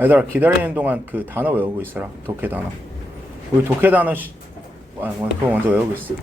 얘들아 기다리는 동안 그 단어 외우고 있어라. 독해 단어. 우리 독해 단어 그거 먼저 외우고 있어.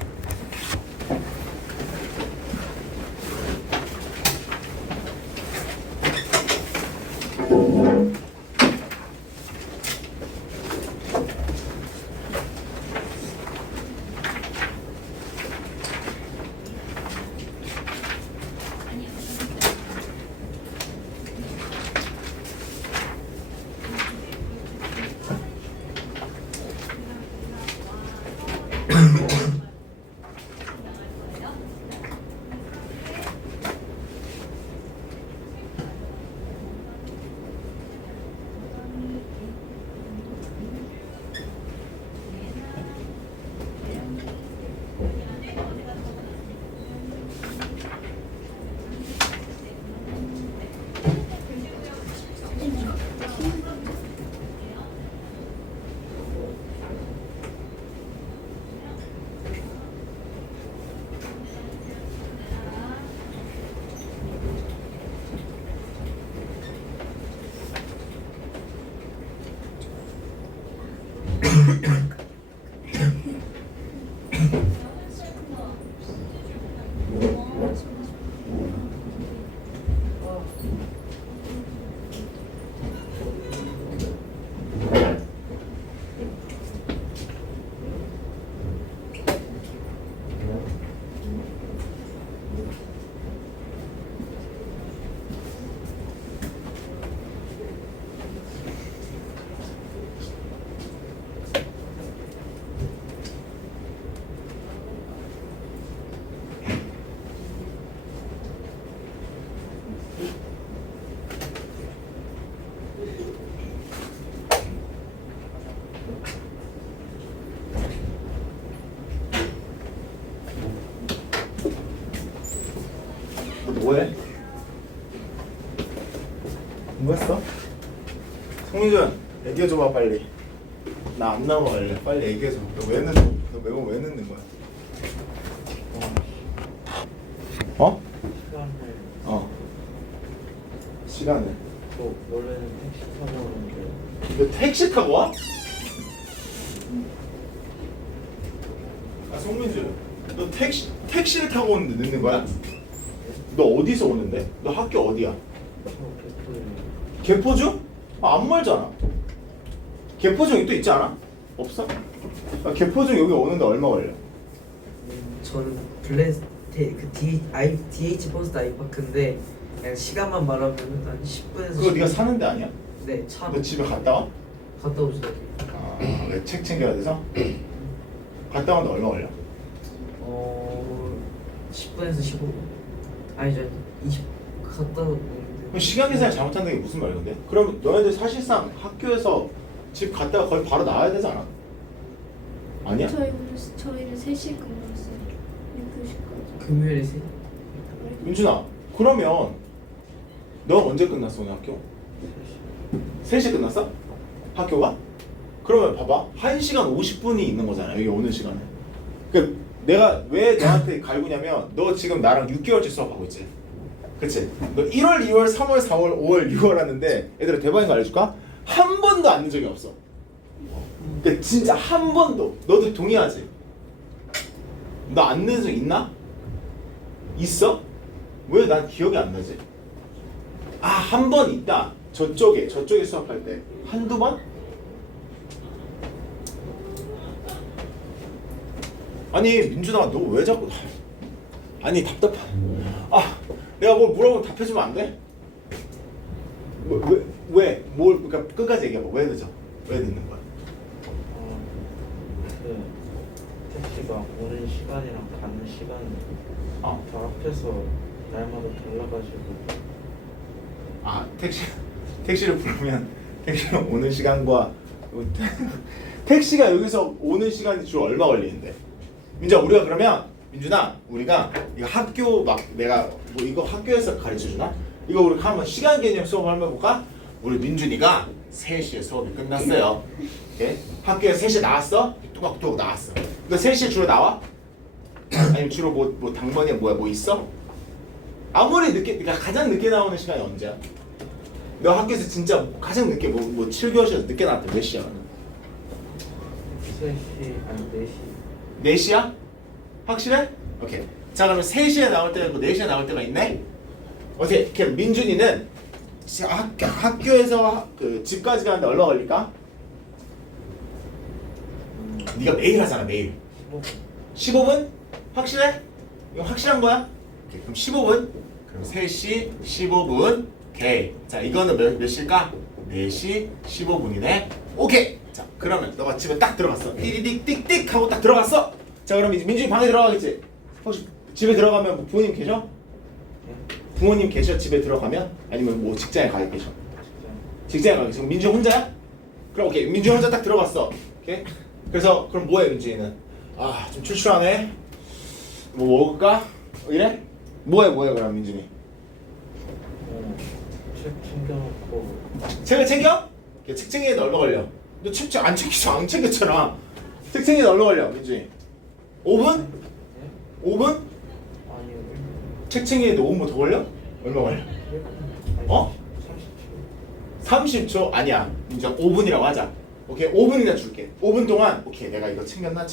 뭐해? 뭐했어? 송민준 얘기해줘봐 빨리. 나 안 나올래. 빨리 얘기해줘. 너 왜 넣는? 너 매번 왜 넣는 거야? 어? 시간을. 원래는 택시 타고 오는데. 너 택시 타고 와? 아 송민준, 너 택시를 타고 오는데 늦는 거야? 너 어디서 오는데? 너 학교 어디야? 개포중? 안 멀잖아. 개포중 여기 또 있지 않아? 없어? 개포중 여기 오는데 얼마 걸려? 저는 DH 버스 아이파크인데 그냥 시간만 말하면 한 10분에서 그거 네가 사는 데 아니야? 네, 차 너 집에 갔다 와? 갔다 오죠. 왜 책 챙겨야 돼서? 갔다 오는데 얼마 걸려? 10분에서 15분. 아니죠, 20 갔다 오는데. 그럼 시간 계산을 잘못한다는 게 무슨 말인데? 그럼 너네들 사실상 학교에서 집 갔다가 거의 바로 나와야 되지 않아? 아니야? 저희는 3시에 끝났어요. 6시까지. 금요일에 세. 민준아, 그러면 너 언제 끝났어 오늘 학교? 3시 끝났어? 학교가? 그러면 봐봐, 1시간 50분이 있는 거잖아 여기 오는 시간에. 그러니까 내가 왜 너한테 갈구냐면 너 지금 나랑 6개월째 수업하고 있지? 그치? 너 1월, 2월, 3월, 4월, 5월, 6월 하는데 얘들아 대박인 거 알려줄까? 한 번도 안 늦은 적이 없어. 그러니까 진짜 한 번도. 너도 동의하지? 너 안 늦은 적 있나? 있어? 왜 난 기억이 안 나지? 아, 한 번 있다. 저쪽에 수업할 때 한두 번? 아니 민준아 너 왜 자꾸 아니 답답해. 아 내가 뭘 물어보면 답해주면 안 돼? 뭘 그러니까 끝까지 얘기해봐. 왜 늦어? 왜 늦는 거야? 그 택시가 오는 시간이랑 가는 시간이 어? 저 앞에서 날마다 달라가지고. 아 택시를 부르면 택시가 오는 시간과 택시가 여기서 오는 시간이 주로 얼마 걸리는데? 민준아 우리가 그러면 민준아 우리가 이거 학교 막 내가 뭐 이거 학교에서 가르쳐 주나? 이거 우리 한번 시간 개념 수업 한번 해볼까? 우리 민준이가 3시에 수업이 끝났어요. 오케이? 학교에 3시에 나왔어? 뚜벅뚜벅 나왔어. 너 3시에 주로 나와? 아니면 주로 뭐 당번에 뭐 있어? 아무리 늦게, 그러니까 가장 늦게 나오는 시간이 언제야? 너 학교에서 진짜 가장 늦게 뭐 7교시에서 늦게 나왔대. 몇 시야? 3시 아니 4시 4시야? 확실해? 오케이. 자 그러면 3시에 나올 때가 있고 4시에 나올 때가 있네? 어떻게 그럼 민준이는 학교에서 그 집까지 가는데 얼마 걸릴까? 네가 매일 하잖아 매일 15분 15분? 확실해? 이거 확실한 거야? 오케이, 그럼 15분 그럼 3시 15분 오케이 자 이거는 몇 시일까? 4시 15분이네 오케이 자 그러면 너가 집에 딱 들어갔어 띠디딕 하고 딱 들어갔어 자 그럼 이제 민준이 방에 들어가겠지? 혹시 집에 들어가면 뭐 부모님 계셔? 부모님 계셔 집에 들어가면? 아니면 뭐 직장에 가 계셔? 직장에 가 계셔 그럼 민준 혼자야? 그럼 오케이 민준 혼자 딱 들어갔어 오케이? 그래서 그럼 뭐해 민준이는? 아 좀 출출하네 뭐 먹을까? 이래? 뭐해 그럼 민준이? 책 챙겨놓고 책을 챙겨? 책 챙기는데 얼마 걸려? 너 책 안 챙겼어 안 챙겼잖아 책 챙기는데 얼마 걸려 민준이? 5분? 네? 5분? 아니요 책 챙기는데 5분 더 걸려? 얼마 걸려? 1분 어? 30초 30초? 아니야 민준아 5분이라고 하자 오케이 5분이나 줄게 5분 동안 오케이 내가 이거 챙겼나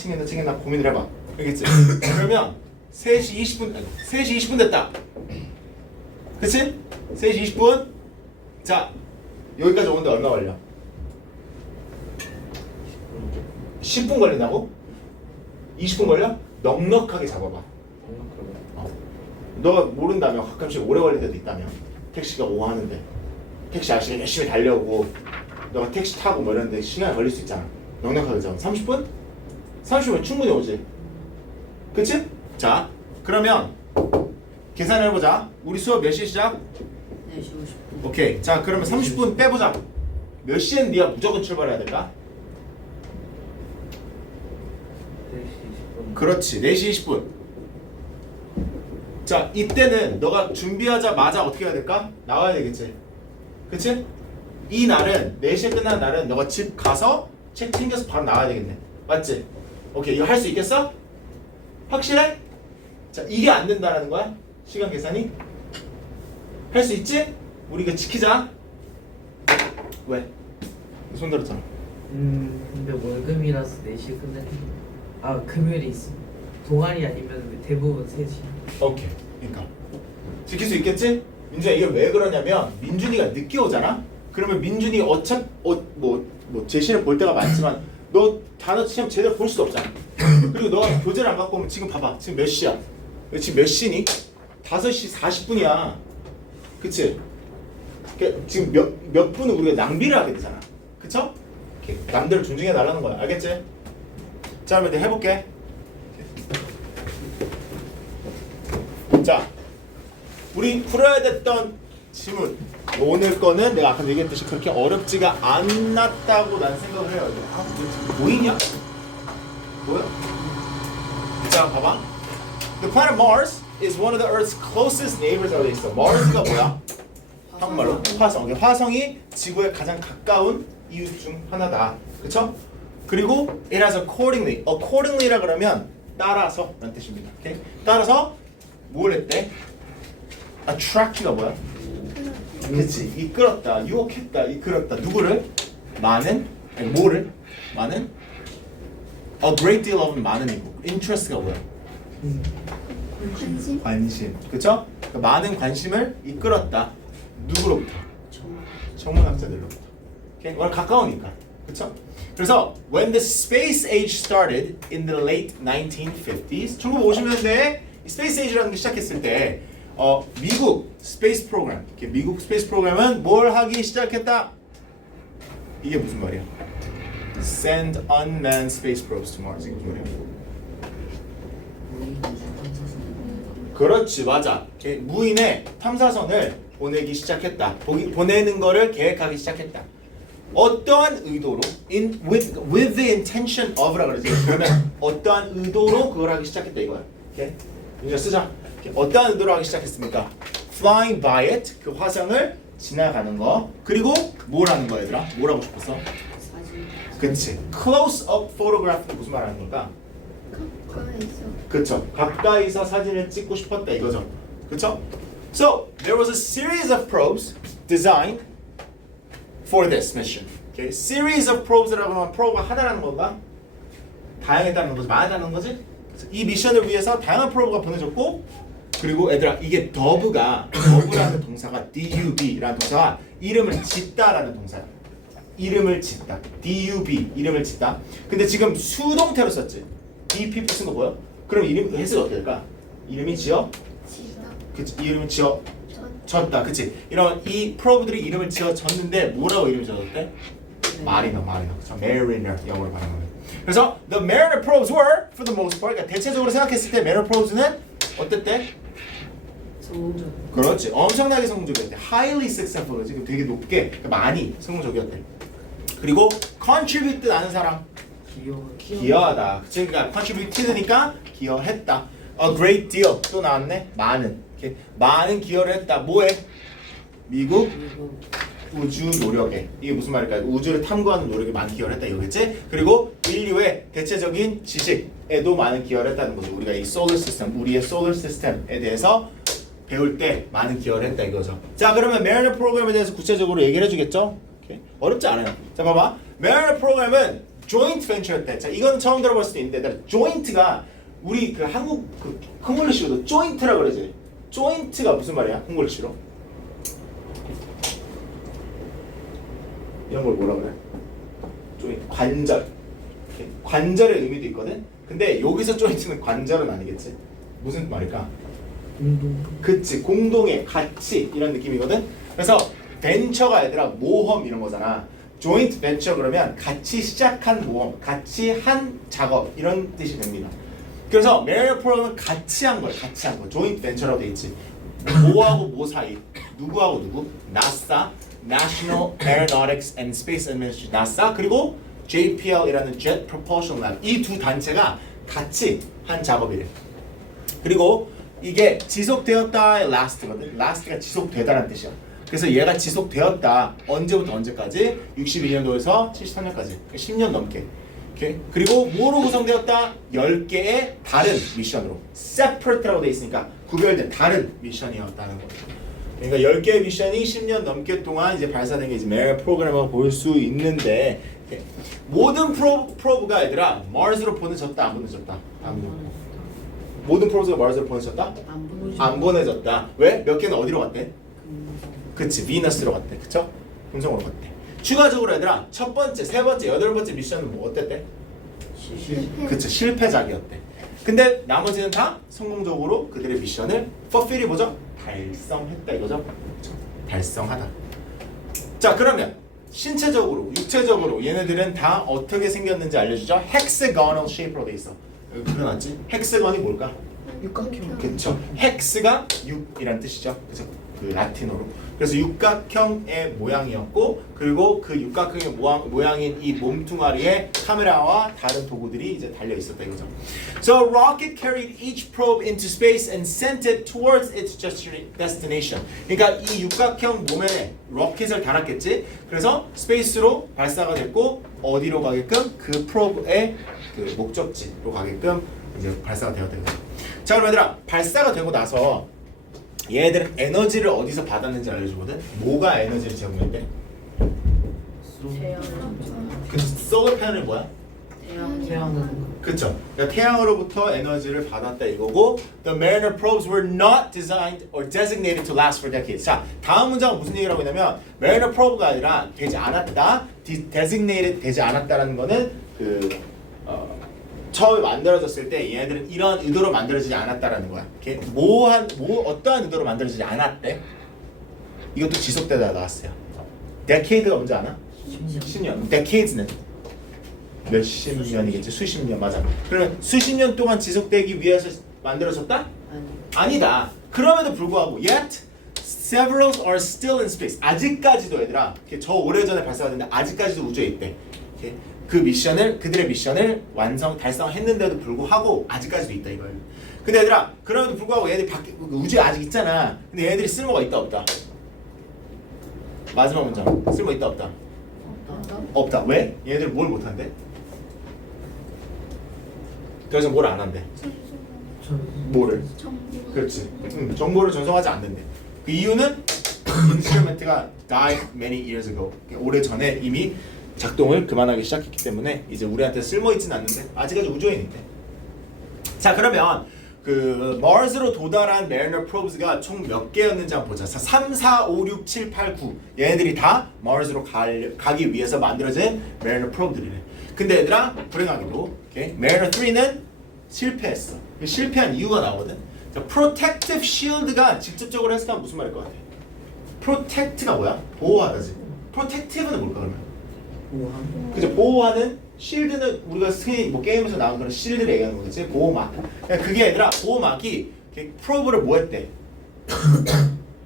고민을 해봐 알겠지? 그러면 3시 20분 아니 3시 20분 됐다 그치? 3시 20분 자 여기까지 오는데 얼마 걸려? 10분 걸린다고? 20분 걸려? 넉넉하게 잡아봐 너가 모른다면 가끔씩 오래 걸릴 때도 있다면 택시가 오고 하는데 택시 아저씨가 열심히 달려오고 너가 택시 타고 뭐 이러는데 시간이 걸릴 수 있잖아 넉넉하게 잡아 30분? 30분 충분히 오지 그치? 자 그러면 계산을 해보자 우리 수업 몇 시에 시작? 4시 50분. 오케이 자 그러면 30분 빼보자 몇 시엔 네가 무조건 출발해야 될까? 4시 20분 그렇지 4시 20분 자 이때는 너가 준비하자마자 어떻게 해야 될까? 나와야 되겠지 그치? 이 날은 4시에 끝나는 날은 너가 집 가서 책 챙겨서 바로 나와야 되겠네 맞지? 오케이 이거 할 수 있겠어? 확실해? 자 이게 안 된다라는 거야? 시간 계산이? 할 수 있지? 우리 이거 지키자 왜? 손 들었잖아 근데 월금이라서 4시에 끝날 텐데. 아 금요일에 있어. 동아리 아니면 대부분 3시. 오케이 그러니까 지킬 수 있겠지? 민준아 이게 왜 그러냐면 민준이가 늦게 오잖아? 그러면 민준이 어차피 뭐 제시를 볼 때가 많지만 너 단어 시험 제대로 볼 수도 없잖아 그리고 너가 교재를 안 갖고 오면 지금 봐봐 지금 몇 시야? 지금 몇 시니? 5시 40분이야 그치? 그러니까 지금 몇 분을 우리가 낭비를 하게 되잖아 그쵸? 이렇게 남들을 존중해 달라는 거야 알겠지? 자 그러면 내가 해볼게 자 우리 풀어야 됐던 지문 오늘 거는 내가 아까 얘기했듯이 그렇게 어렵지가 않았다고 난 생각을 해요 아 이게 보이냐? 뭐야? 자 봐봐 The planet Mars is one of the Earth's closest neighbors 라고 돼 있어 Mars가 뭐야? 한국말로 화성 화성이 지구에 가장 가까운 이웃 중 하나다 그쵸? 그리고 it has accordingly라 그러면 따라서 라는 뜻입니다 오케이? 따라서 뭘 했대? attract가 뭐야? 그치 이끌었다 유혹했다 이끌었다 누구를? 많은 아니 뭐를? 많은? a great deal of 많은이고 interest가 뭐야? 관심 그쵸? 그러니까 많은 관심을 이끌었다 누구로부터? 천문학자들로부터 오케이? 오늘 가까우니까 그쵸? 그래서 when the space age started in the late 1950s 1950년대에 스페이스 에이지라는 게 시작했을 때 미국 스페이스 프로그램 미국 스페이스 프로그램은 뭘 하기 시작했다? 이게 무슨 말이야? Send unmanned space probes to Mars 이게 무슨 말이야? 그렇지 맞아 무인의 탐사선을 보내기 시작했다 보내는 거를 계획하기 시작했다 어떠한 의도로 with the intention of라 그러지 그러면 어떠한 의도로 그걸 하기 시작했다 이거야 오케이? 이제 쓰자 어떠한 의도로 하기 시작했습니까? Flying by it 그 화성을 지나가는 거 그리고 뭘 하는 거야 얘들아? 뭘 하고 싶었어? 사진. 그치 close up photograph 무슨 말 하는 걸까? 가까이서. 그쵸 가까이서 사진을 찍고 싶었다 이거죠 그쵸? So there was a series of probes designed for this mission. Okay? Series of probes라고 하면 probe가 하나라는 건가? 다양했다는 거지, 많았다는 거지? 그래서 이 미션을 위해서 다양한 프로브가 보내졌고, 그리고 얘들아 이게 더브라는 동사가 dub라는 동사가 이름을 짓다라는 동사야. 이름을 짓다. dub 이름을 짓다. 근데 지금 수동태로 썼지. dpp 쓴 거 보여? 그럼 이름 해석이 어떻게 될까? 이름이 지어? 지다. 그치? 이름을 지어 전. 졌다. 그치? 이런 이 프로브들이 이름을 지어졌는데 뭐라고 이름을 지어졌대? 마리너. 그쵸? mariner 영어로 발음하면. 그래서 the mariner probes were for the most part, 그러니까 대체적으로 생각했을 때 mariner probes는 어땠대? 성공적. 그렇지. 엄청나게 성공적이었대. highly successful. 지금 되게 높게 그러니까 많이 성공적이었대. 그리고 contribute 아는 사람 기여하다. 그치? 그러니까 contributed니까 기여했다. a great deal 또 나왔네. 많은. 이렇게 많은 기여를 했다. 뭐에? 미국 그리고 우주 노력에. 이게 무슨 말일까요? 우주를 탐구하는 노력에 많은 기여를 했다 이거겠지? 그리고 인류의 대체적인 지식에도 많은 기여를 했다는 거죠. 우리가 이 solar system, 우리의 solar system에 대해서 배울 때 많은 기여를 했다 이거죠. 자, 그러면 Mariner 프로그램에 대해서 구체적으로 얘기를 해주겠죠? 오케이. 어렵지 않아요. 자, 봐봐. Mariner 프로그램은 joint venture였대. 자, 이건 처음 들어볼 수도 있는데, joint가 우리 그 한국 그 콩글리시로도 joint라 그러지. joint가 무슨 말이야? 콩글리시로? 이런 걸 뭐라 그래? joint 관절. 오케이. 관절의 의미도 있거든. 근데 여기서 joint는 관절은 아니겠지. 무슨 말일까? 공동. 그치, 공동의 같이 이런 느낌이거든. 그래서 벤처가 얘들아 모험 이런 거잖아. joint venture 그러면 같이 시작한 모험, 같이 한 작업 이런 뜻이 됩니다. 그래서 Mariner 프로그램은 같이 한 거야, 같이 한 거. joint venture라고 돼 있지. 뭐하고 뭐 사이, 누구하고 누구, NASA, National Aeronautics and Space Administration, NASA, 그리고 JPL이라는 Jet Propulsion Lab, 이 두 단체가 같이 한 작업이래. 그리고 이게 지속되었다의 last거든. last가 지속되다라는 뜻이야. 그래서 얘가 지속되었다. 언제부터 언제까지? 62년도에서 73년까지. 10년 넘게. 오케이? 그리고 뭐로 구성되었다? 10개의 다른 미션으로. separate라고 돼 있으니까 구별된 다른 미션이었다는 거죠. 그러니까 10개의 미션이 10년 넘게 동안 이제 발사된 게 이제 Mariner 프로그램이라고 볼 수 있는데, 오케이. 모든 프로브가 얘들아 Mars로 보내졌다, 안 보내졌다? 모든 프로브가 Mars로 보내졌다? 안 보내졌다. 왜? 몇 개는 어디로 갔대? 그치, 비너스로 갔대. 그쵸? 금성으로 갔대. 추가적으로 얘들아 첫 번째, 세 번째, 여덟 번째 미션은 뭐 어땠대? 그치, 실패작이었대. 근데 나머지는 다 성공적으로 그들의 미션을 fulfill이 뭐죠? 달성했다 이거죠? 그쵸? 달성하다. 자, 그러면 신체적으로, 육체적으로 얘네들은 다 어떻게 생겼는지 알려주죠? hexagonal shape로 돼 있어. 여기 그려놨지? 헥스건이 뭘까? 육각형. 그쵸. 헥스가 6이란 뜻이죠. 그래서 그 라틴어로. 그래서 육각형의 모양이었고, 그리고 그 육각형의 모양인 이 몸뚱아리에 카메라와 다른 도구들이 이제 달려 있었다 이거죠. So rocket carried each probe into space and sent it towards its destination. 그러니까 이 육각형 몸에 로켓을 달았겠지. 그래서 스페이스로 발사가 됐고 어디로 가게끔 그 프로브의 그 목적지로 가게끔 이제 발사가 되었다 이거죠. 자, 그럼 얘들아 발사가 되고 나서 얘들은 에너지를 어디서 받았는지 알려주거든. 뭐가 에너지를 제공했대? 그 소lar 패널이 뭐야? 태양은 그쵸. 그러니까 태양으로부터 에너지를 받았다 이거고, The Mariner probes were not designed or designated to last for decades. 자, 다음 문장은 무슨 얘기를 하고 있냐면 Mariner probe가 아니라 되지 않았다, designated 되지 않았다라는 거는 처음에 만들어졌을 때 얘네들은 이런 의도로 만들어지지 않았다라는 거야. 어떠한 의도로 만들어지지 않았대? 이것도 지속되다 나왔어요. decade가 뭔지 아나? 10년. decades는 몇십 년이겠지. 수십 년. 맞아. 그러면 수십 년 동안 지속되기 위해서 만들어졌다? 아니다. 그럼에도 불구하고 yet several are still in space. 아직까지도 얘들아 저 오래전에 발사가 됐는데 아직까지도 우주에 있대. 그 미션을, 그들의 미션을 달성했는데도 불구하고 아직까지도 있다 이거예요. 근데 얘들아 그럼에도 불구하고 얘들이 우주에 아직 있잖아. 근데 얘네들이 쓸모가 있다 없다? 마지막 문장. 쓸모 있다 없다? 없다. 왜? 얘네들 뭘 못한대? 그래서 뭘 안 한대? 뭐를? 그렇지. 정보를 전송하지 않는데. 그 이유는 instrument가 died many years ago. 오래 전에 이미 작동을 그만하기 시작했기 때문에 이제 우리한테 쓸모 있진 않는데 아직까지 우주인인데. 자 그러면 그 마rs로 도달한 메리너 프로브스가 총 몇 개였는지 한번 보자. 3, 4, 5, 6, 7, 8, 9 얘네들이 다 마rs로 가기 위해서 만들어진 메리너 프로브들이래. 근데 얘들아 불행하게도 메리너 3는 실패했어. 실패한 이유가 나오거든. 자, protective shield가 직접적으로 해석하면 무슨 말일 것 같아? protect가 뭐야? 보호하다지. protective는 뭘까 그러면? 우한. 그죠? 보호하는 shield는 우리가 흔히 뭐 게임에서 나온 그런 shield를 얘기하는 거겠지? 보호막. 그러니까 그게 아니라 보호막이 프로브를 뭐 했대?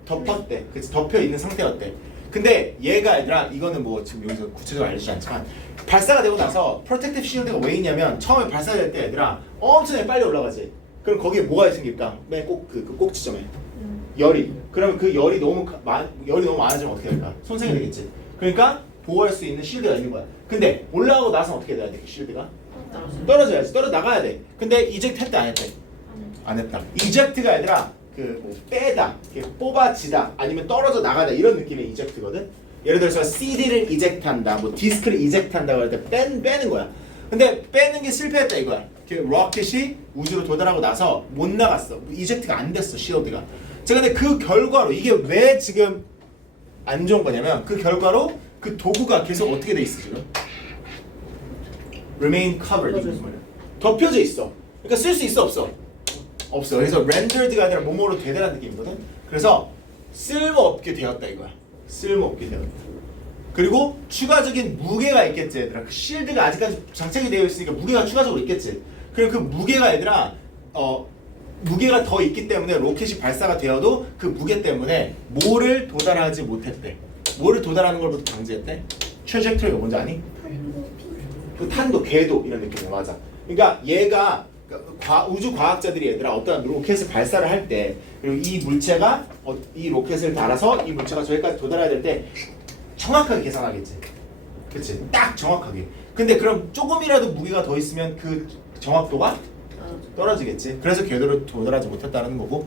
덮었대. 그치? 덮여 있는 상태였대. 근데 얘가 아니라 이거는 뭐 지금 여기서 구체적으로 알려주지 않지만 발사가 되고 나서 프로텍티브 쉴드가 왜 있냐면 처음에 발사될 때 얘들아 엄청나게 빨리 올라가지. 그럼 거기에 뭐가 생길까? 맨 꼭 그 꼭지점에 열이. 그러면 그 열이 너무 많아지면 어떻게 될까? 손상이 되겠지. 그러니까 보호할 수 있는 쉴드가 있는 거야. 근데 올라가고 나서 어떻게 돼야 돼? 그 쉴드가 떨어져야지. 떨어 나가야 돼. 근데 이젝트 했다 안 했대? 안 했다. 이젝트가 아니라 그 뭐 빼다, 뽑아지다, 아니면 떨어져 나가다 이런 느낌의 이젝트거든. 예를 들어서 CD를 이젝트한다, 뭐 디스크를 이젝트한다고 할 때 빼는 거야. 근데 빼는 게 실패했다 이거야. 로켓이 우주로 도달하고 나서 못 나갔어. 이젝트가 안 됐어 시어드가. 자 근데 그 결과로 이게 왜 지금 안 좋은 거냐면 그 결과로 그 도구가 계속 어떻게 돼 있어 지금? Remain covered. 이게 무슨 말이야? 덮여져 있어. 그러니까 쓸 수 있어 없어? 없어. 그래서 rendered가 아니라 뭐뭐로 되다라는 느낌이거든. 그래서 쓸모없게 되었다 이거야. 쓸모없게 되었다. 그리고 추가적인 무게가 있겠지 얘들아. 그 실드가 아직까지 장착이 되어 있으니까 무게가 추가적으로 있겠지. 그럼 그 무게가 얘들아 무게가 더 있기 때문에 로켓이 발사가 되어도 그 무게 때문에 뭐를 도달하지 못했대. 뭐를 도달하는 걸 보통 방지했대? 트래젝토리가 뭔지 아니? 그 탄도, 궤도 이런 느낌이야. 맞아. 그러니까 얘가 우주 과학자들이 얘들아 어떤 로켓을 발사를 할 때 그리고 이 물체가 이 로켓을 달아서 이 물체가 저기까지 도달해야 될 때 정확하게 계산하겠지. 그치? 딱 정확하게. 근데 그럼 조금이라도 무게가 더 있으면 그 정확도가 떨어지겠지. 그래서 궤도를 도달하지 못했다는 거고.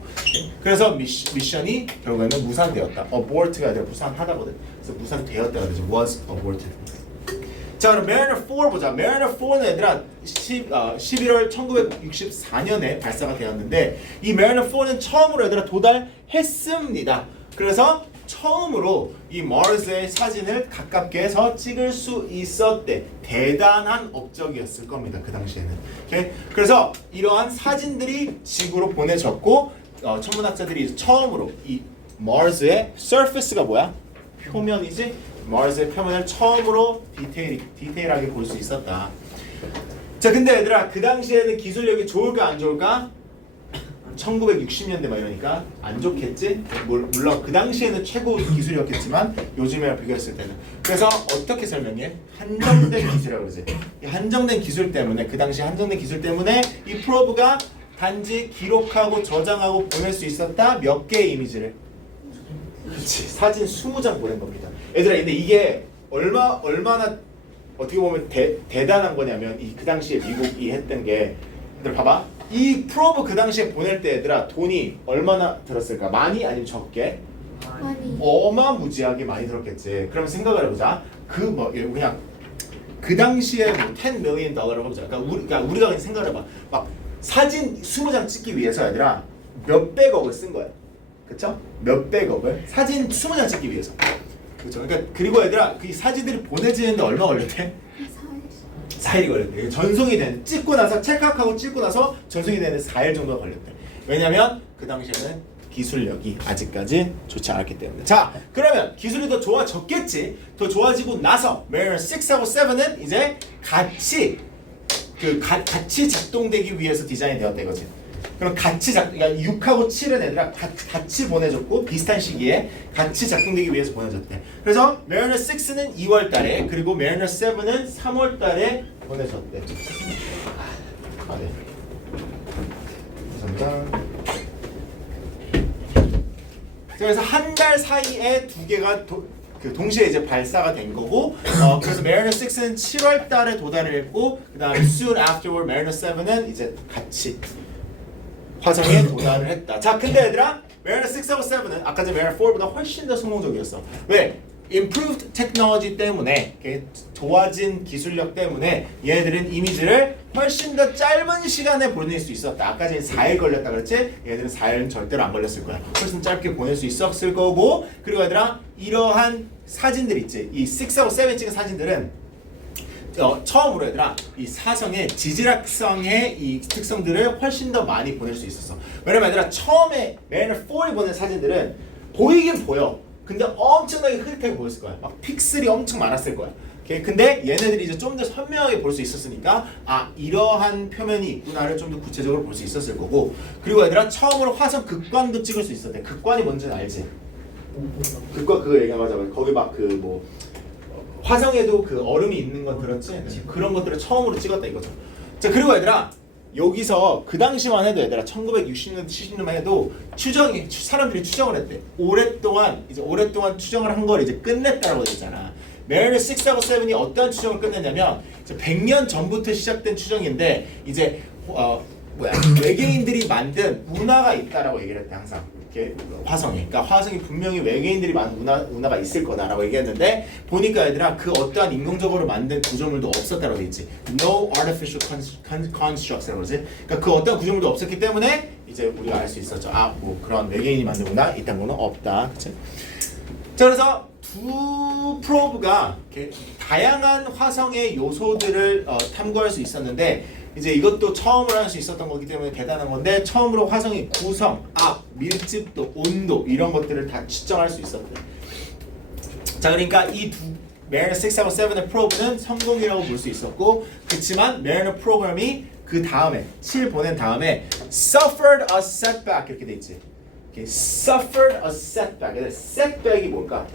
그래서 미션이 결국에는 무산되었다. abort가 아니라 무산하다거든. 그래서 무산되었다. 그래서 was aborted. 자 그럼 Mariner 4 보자. Mariner 4는 얘들아 11월 1964년에 발사가 되었는데 이 Mariner 4는 처음으로 얘들아 도달했습니다. 그래서 처음으로 이 Mars의 사진을 가깝게 해서 찍을 수 있었대. 대단한 업적이었을 겁니다. 그 당시에는. 오케이? 그래서 이러한 사진들이 지구로 보내졌고 천문학자들이 처음으로 이 Mars의 surface가 뭐야? 표면이지? 마rs의 표면을 처음으로 디테일하게 볼 수 있었다. 자, 근데 얘들아 그 당시에는 기술력이 좋을까 안 좋을까? 1960년대 막 이러니까 안 좋겠지? 물론 그 당시에는 최고 기술이었겠지만 요즘이랑 비교했을 때는. 그래서 어떻게 설명해? 한정된 기술이라고 그러지. 이 한정된 기술 때문에 그 당시 한정된 기술 때문에 이 프로브가 단지 기록하고 저장하고 보낼 수 있었다. 몇 개의 이미지를? 그렇지. 사진 20장 보낸 겁니다. 얘들아 근데 이게 얼마나 어떻게 보면 대단한 거냐면 그 당시에 미국이 했던 게 얘들 봐봐. 이 프로브 그 당시에 보낼 때 얘들아 돈이 얼마나 들었을까? 많이 아니면 적게? 많이. 어마무지하게 많이 들었겠지. 그럼 생각을 해보자. 그냥 그 당시에 뭐 10 million 달러라고 해보자. 그러니까 우리가 그냥 생각을 해봐. 막 사진 20장 찍기 위해서 얘들아 몇백억을 쓴 거야. 그쵸? 몇백억을 사진 20장 찍기 위해서. 그쵸? 그러니까 그리고 얘들아 그 사진들이 보내지는데 얼마 걸렸대? 4일이 걸렸대. 전송이 되는 찍고 나서 찰칵하고 찍고 나서 전송이 되는 4일 정도가 걸렸대. 왜냐면 그 당시에는 기술력이 아직까지 좋지 않았기 때문에. 자, 그러면 기술이 더 좋아졌겠지. 더 좋아지고 나서 Mariner 6하고 7은 이제 같이 작동되기 위해서 디자인이 되었다 이거지. 그럼 그러니까 6하고 7은 얘들아 같이 보내줬고 비슷한 시기에 같이 작동되기 위해서 보내줬대. 그래서 Mariner 6는 2월 달에 그리고 Mariner 7은 3월 달에 보내줬대. 아, 네. 감사합니다. 그래서 한 달 사이에 두 개가 동시에 이제 발사가 된 거고, 그래서 Mariner 6는 7월 달에 도달을 했고, 그다음에 soon afterward Mariner 7은 이제 같이 화성에 도달을 했다. 자, 근데 얘들아 Mariner 6하고 7은 아까 전 Mariner 4보다 훨씬 더 성공적이었어. 왜? Improved technology 때문에, 이렇게 좋아진 기술력 때문에 얘네들은 이미지를 훨씬 더 짧은 시간에 보낼 수 있었다. 아까 전에 4일 걸렸다 그랬지? 얘네들은 4일은 절대로 안 걸렸을 거야. 훨씬 짧게 보낼 수 있었을 거고, 그리고 얘들아 이러한 사진들 있지? 이 6하고 7 찍은 사진들은 처음으로 얘들아 이 사성의 지질학성의 이 특성들을 훨씬 더 많이 보낼 수 있었어. 왜냐면 얘들아 처음에 Mariner 4이 보낸 사진들은 보이긴 보여. 근데 엄청나게 흐릿하게 보였을 거야. 막 픽셀이 엄청 많았을 거야. 오케이? 근데 얘네들이 이제 좀 더 선명하게 볼 수 있었으니까 아 이러한 표면이 있구나를 좀 더 구체적으로 볼 수 있었을 거고, 그리고 얘들아 처음으로 화성 극광도 찍을 수 있었대. 극광이 뭔지는 알지? 극광 그거 얘기하자. 거기 막 그 뭐 화성에도 그 얼음이 있는 건 들었지? 그런 것들을 처음으로 찍었다 이거죠. 자 그리고 얘들아 여기서 그 당시만 해도 얘들아 1960년 70년만 해도 사람들이 추정을 했대. 오랫동안 추정을 한 걸 이제 끝냈다라고 했잖아. Mariner 6하고 7이 어떠한 추정을 끝냈냐면 이제 100년 전부터 시작된 추정인데 이제 외계인들이 만든 운하가 있다라고 얘기를 했대 항상. 이렇게 화성에. 그러니까 화성이 분명히 외계인들이 만든 운하가 있을 거다라고 얘기했는데 보니까 얘들아 그 어떠한 인공적으로 만든 구조물도 없었다고 돼 있지. No artificial constructs라고 그러지. 그러니까 그 어떠한 구조물도 없었기 때문에 이제 우리가 알 수 있었죠. 아, 뭐 그런 외계인이 만든 운하 있다는 거는 없다. 그치? 자 그래서 두 프로브가 이렇게 다양한 화성의 요소들을 탐구할 수 있었는데 이제 이것도 처음으로 할 수 있었던 거기 때문에 대단한 건데 처음으로 화성의 구성, 압, 밀집도, 온도 이런 것들을 다 측정할 수 있었대. 자 그러니까 이 두 Mariner 6하고 7의 프로브는 성공이라고 볼 수 있었고, 그렇지만 Mariner 프로그램이 그 다음에 7 보낸 다음에 suffered a setback 이렇게 돼 있지. 이렇게 suffered a setback. setback이 뭘까?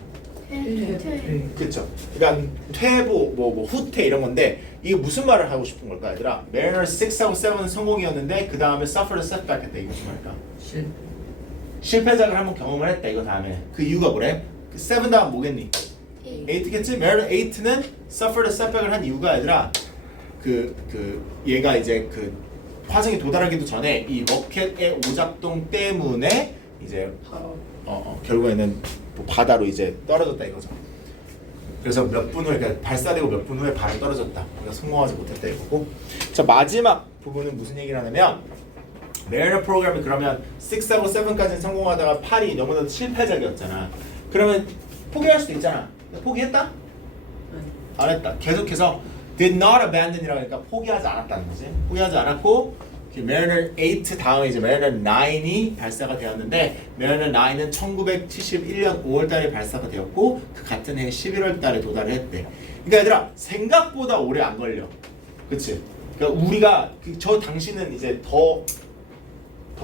그렇죠. 그러니까 퇴보, 뭐 후퇴 이런 건데 이게 무슨 말을 하고 싶은 걸까, 얘들아? Mariner 6하고 7은 성공이었는데 그 다음에 suffered a setback 했다. 이거 무슨 말일까? 실패작을 한번 경험을 했다. 이거 다음에 그 이유가 뭐래? 그 7 다음 뭐겠니? 8겠지? Mariner 8는 suffered a setback을 한 이유가 얘들아 얘가 이제 그 화성에 도달하기도 전에 이 로켓의 오작동 때문에 이제 결국에는 뭐 바다로 이제 떨어졌다 이거죠. 그래서 몇 분 후에 그러니까 발사되고 몇 분 후에 바로 떨어졌다. 그러니까 성공하지 못했다 이거고. 자 마지막 부분은 무슨 얘기를 하냐면 Mariner 프로그램이 그러면 6하고 7까지는 성공하다가 8이 너무나도 실패작이었잖아. 그러면 포기할 수도 있잖아. 포기했다? 안 했다. 계속해서 did not abandon이라고 하니까 포기하지 않았다는 거지. 포기하지 않았고 Mariner 8 다음에 이제 Mariner 9이 발사가 되었는데 Mariner 9은 1971년 5월달에 발사가 되었고 그 같은 해 11월달에 도달을 했대. 그러니까 얘들아 생각보다 오래 안 걸려. 그치? 그러니까 우리가 저 당시는 이제 더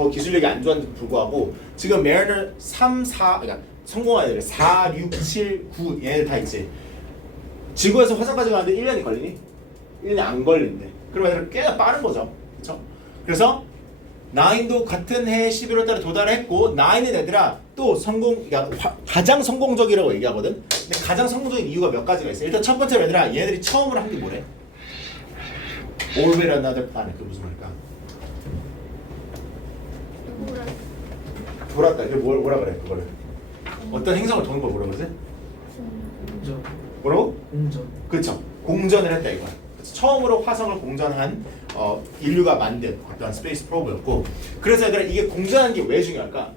기술력이 안 좋았는데도 불구하고 지금 Mariner 3, 4 그러니까 성공한 애들 4, 6, 7, 9 얘네들 다 있지. 지구에서 화성까지 가는데 1년이 걸리니? 1년이 안 걸린대. 그럼 얘들은 꽤나 빠른 거죠. 그쵸? 그래서 9도 같은 해 11월 달에 도달했고 9은 얘들아 또 가장 성공적이라고 얘기하거든. 근데 가장 성공적인 이유가 몇 가지가 있어. 일단 첫 번째로 얘들아 얘네들이 처음으로 한 게 뭐래? Orbit another planet. 그 무슨 말일까? 돌았다. 이게 뭐라 그래 그거를? 어떤 행성을 도는 걸 뭐라 그러지? 공전. 뭐라고? 공전. 그렇죠. 공전을 했다 이거야. 처음으로 화성을 공전한 인류가 만든 어떤 스페이스 프로브였고, 그래서 얘들아 이게 공전하는 게 왜 중요할까?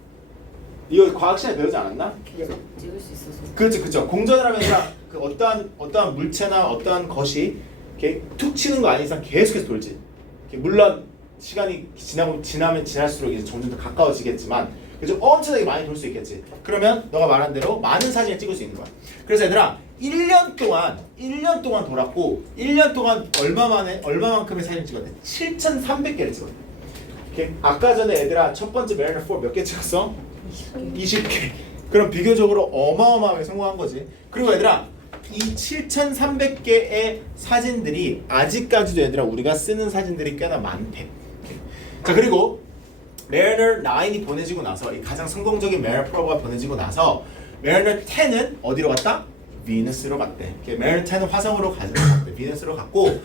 이거 과학 시간에 배우지 않았나? 계속 찍을 수 있어서. 그렇지, 그렇죠. 공전을 하면서 그 어떠한 물체나 어떠한 것이 이렇게 툭 치는 거 아닌 이상 계속해서 돌지. 물론 시간이 지나면 지날수록 이제 점점 더 가까워지겠지만, 그죠? 엄청나게 많이 돌 수 있겠지. 그러면 너가 말한 대로 많은 사진을 찍을 수 있는 거야. 그래서 얘들아 1년 동안 돌았고 1년 동안 얼마만큼의 사진을 찍었대? 7,300개를 찍었대. 오케이? 아까 전에 얘들아 첫 번째 Mariner 4 몇 개 찍었어? 20개. 그럼 비교적으로 어마어마하게 성공한 거지. 그리고 얘들아 이 7,300개의 사진들이 아직까지도 얘들아 우리가 쓰는 사진들이 꽤나 많대. 오케이? 자 그리고 Mariner 9이 보내지고 나서 이 가장 성공적인 Mariner 프로가 보내지고 나서 Mariner 10은 어디로 갔다? 비너스로 갔대. Mariner 10은 화성으로 갔대. 비너스로 갔고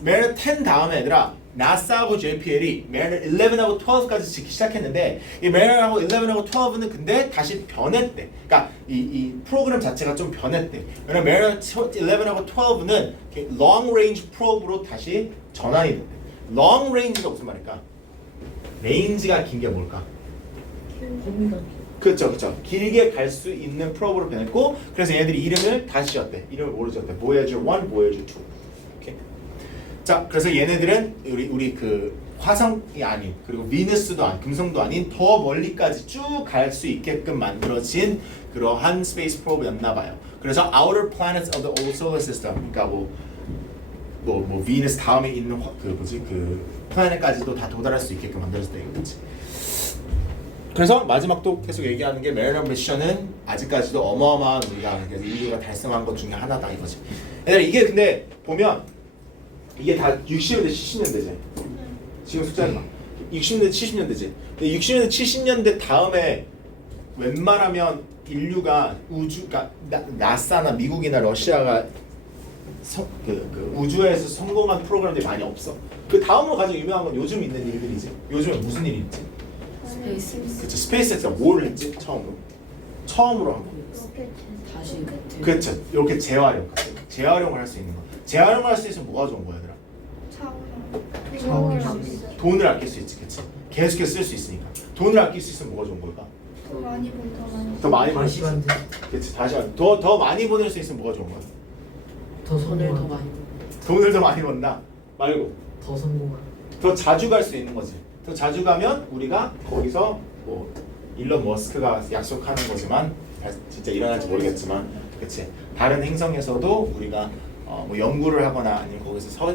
Mariner 10 다음에 얘들아 나사하고 JPL이 메리너 11하고 12까지 짓기 시작했는데 이 메리너하고 11하고 12는 근데 다시 변했대. 그러니까 이 프로그램 자체가 좀 변했대. 왜냐면 메리너 11하고 12는 long range probe로 다시 전환이 됐대. long range가 무슨 말일까? 레인지가 긴 게 뭘까? 홈이다. 그렇죠, 그렇죠. 길게 갈 수 있는 프로브로 변했고, 그래서 얘네들이 이름을 다시 지었대. 이름을 뭐로 지었대? Voyager 1, Voyager 2. 오케이. 자, 그래서 얘네들은 우리 그 화성이 아닌 그리고 비너스도 아닌 금성도 아닌 더 멀리까지 쭉 갈 수 있게끔 만들어진 그러한 스페이스 프로브였나 봐요. 그래서 outer planets of the old solar system, 그러니까 뭐 비너스 다음에 있는 그 플래닛까지도 다 도달할 수 있게끔 만들어졌다 이거지. 그래서 마지막도 계속 얘기하는 게 메리너 미션은 아직까지도 어마어마한 우리가 인류가 달성한 것 중에 하나다 이거지. 얘들아 이게 근데 보면 이게 다 60년대 70년대지. 지금 숫자는 막 60년대 70년대지. 근데 60년대 70년대 다음에 웬만하면 인류가 그러니까 나사나 미국이나 러시아가 그 우주에서 성공한 프로그램들이 많이 없어. 그 다음으로 가장 유명한 건 요즘 있는 일들이지. 요즘에 무슨 일이 있지? 그쵸, 스페이스X가 뭘 했지? 처음으로 한 번. 다시 그렇죠. 이렇게 재활용을 할 수 있는 거. 재활용을 할 수 있으면 뭐가 좋은 거야, 얘들아? 돈을 아낄 수 있지, 그렇지? 계속해서 쓸 수 있으니까. 돈을 아낄 수 있으면 뭐가 좋은 걸까? 더 많이 더 많이 보낼 다시 수 있어. 만들. 그렇지, 더 많이 보낼 수 있으면 뭐가 좋은 거야? 더 돈을 더 성공한. 많이 돈을 더 많이 번다 말고 더 성공한. 더 자주 갈 수 있는 거지. 더 자주 가면 우리가 거기서 뭐 일론 머스크가 약속하는 거지만 진짜 일어날지 모르겠지만, 그렇지? 다른 행성에서도 우리가 뭐 연구를 하거나 아니면 거기서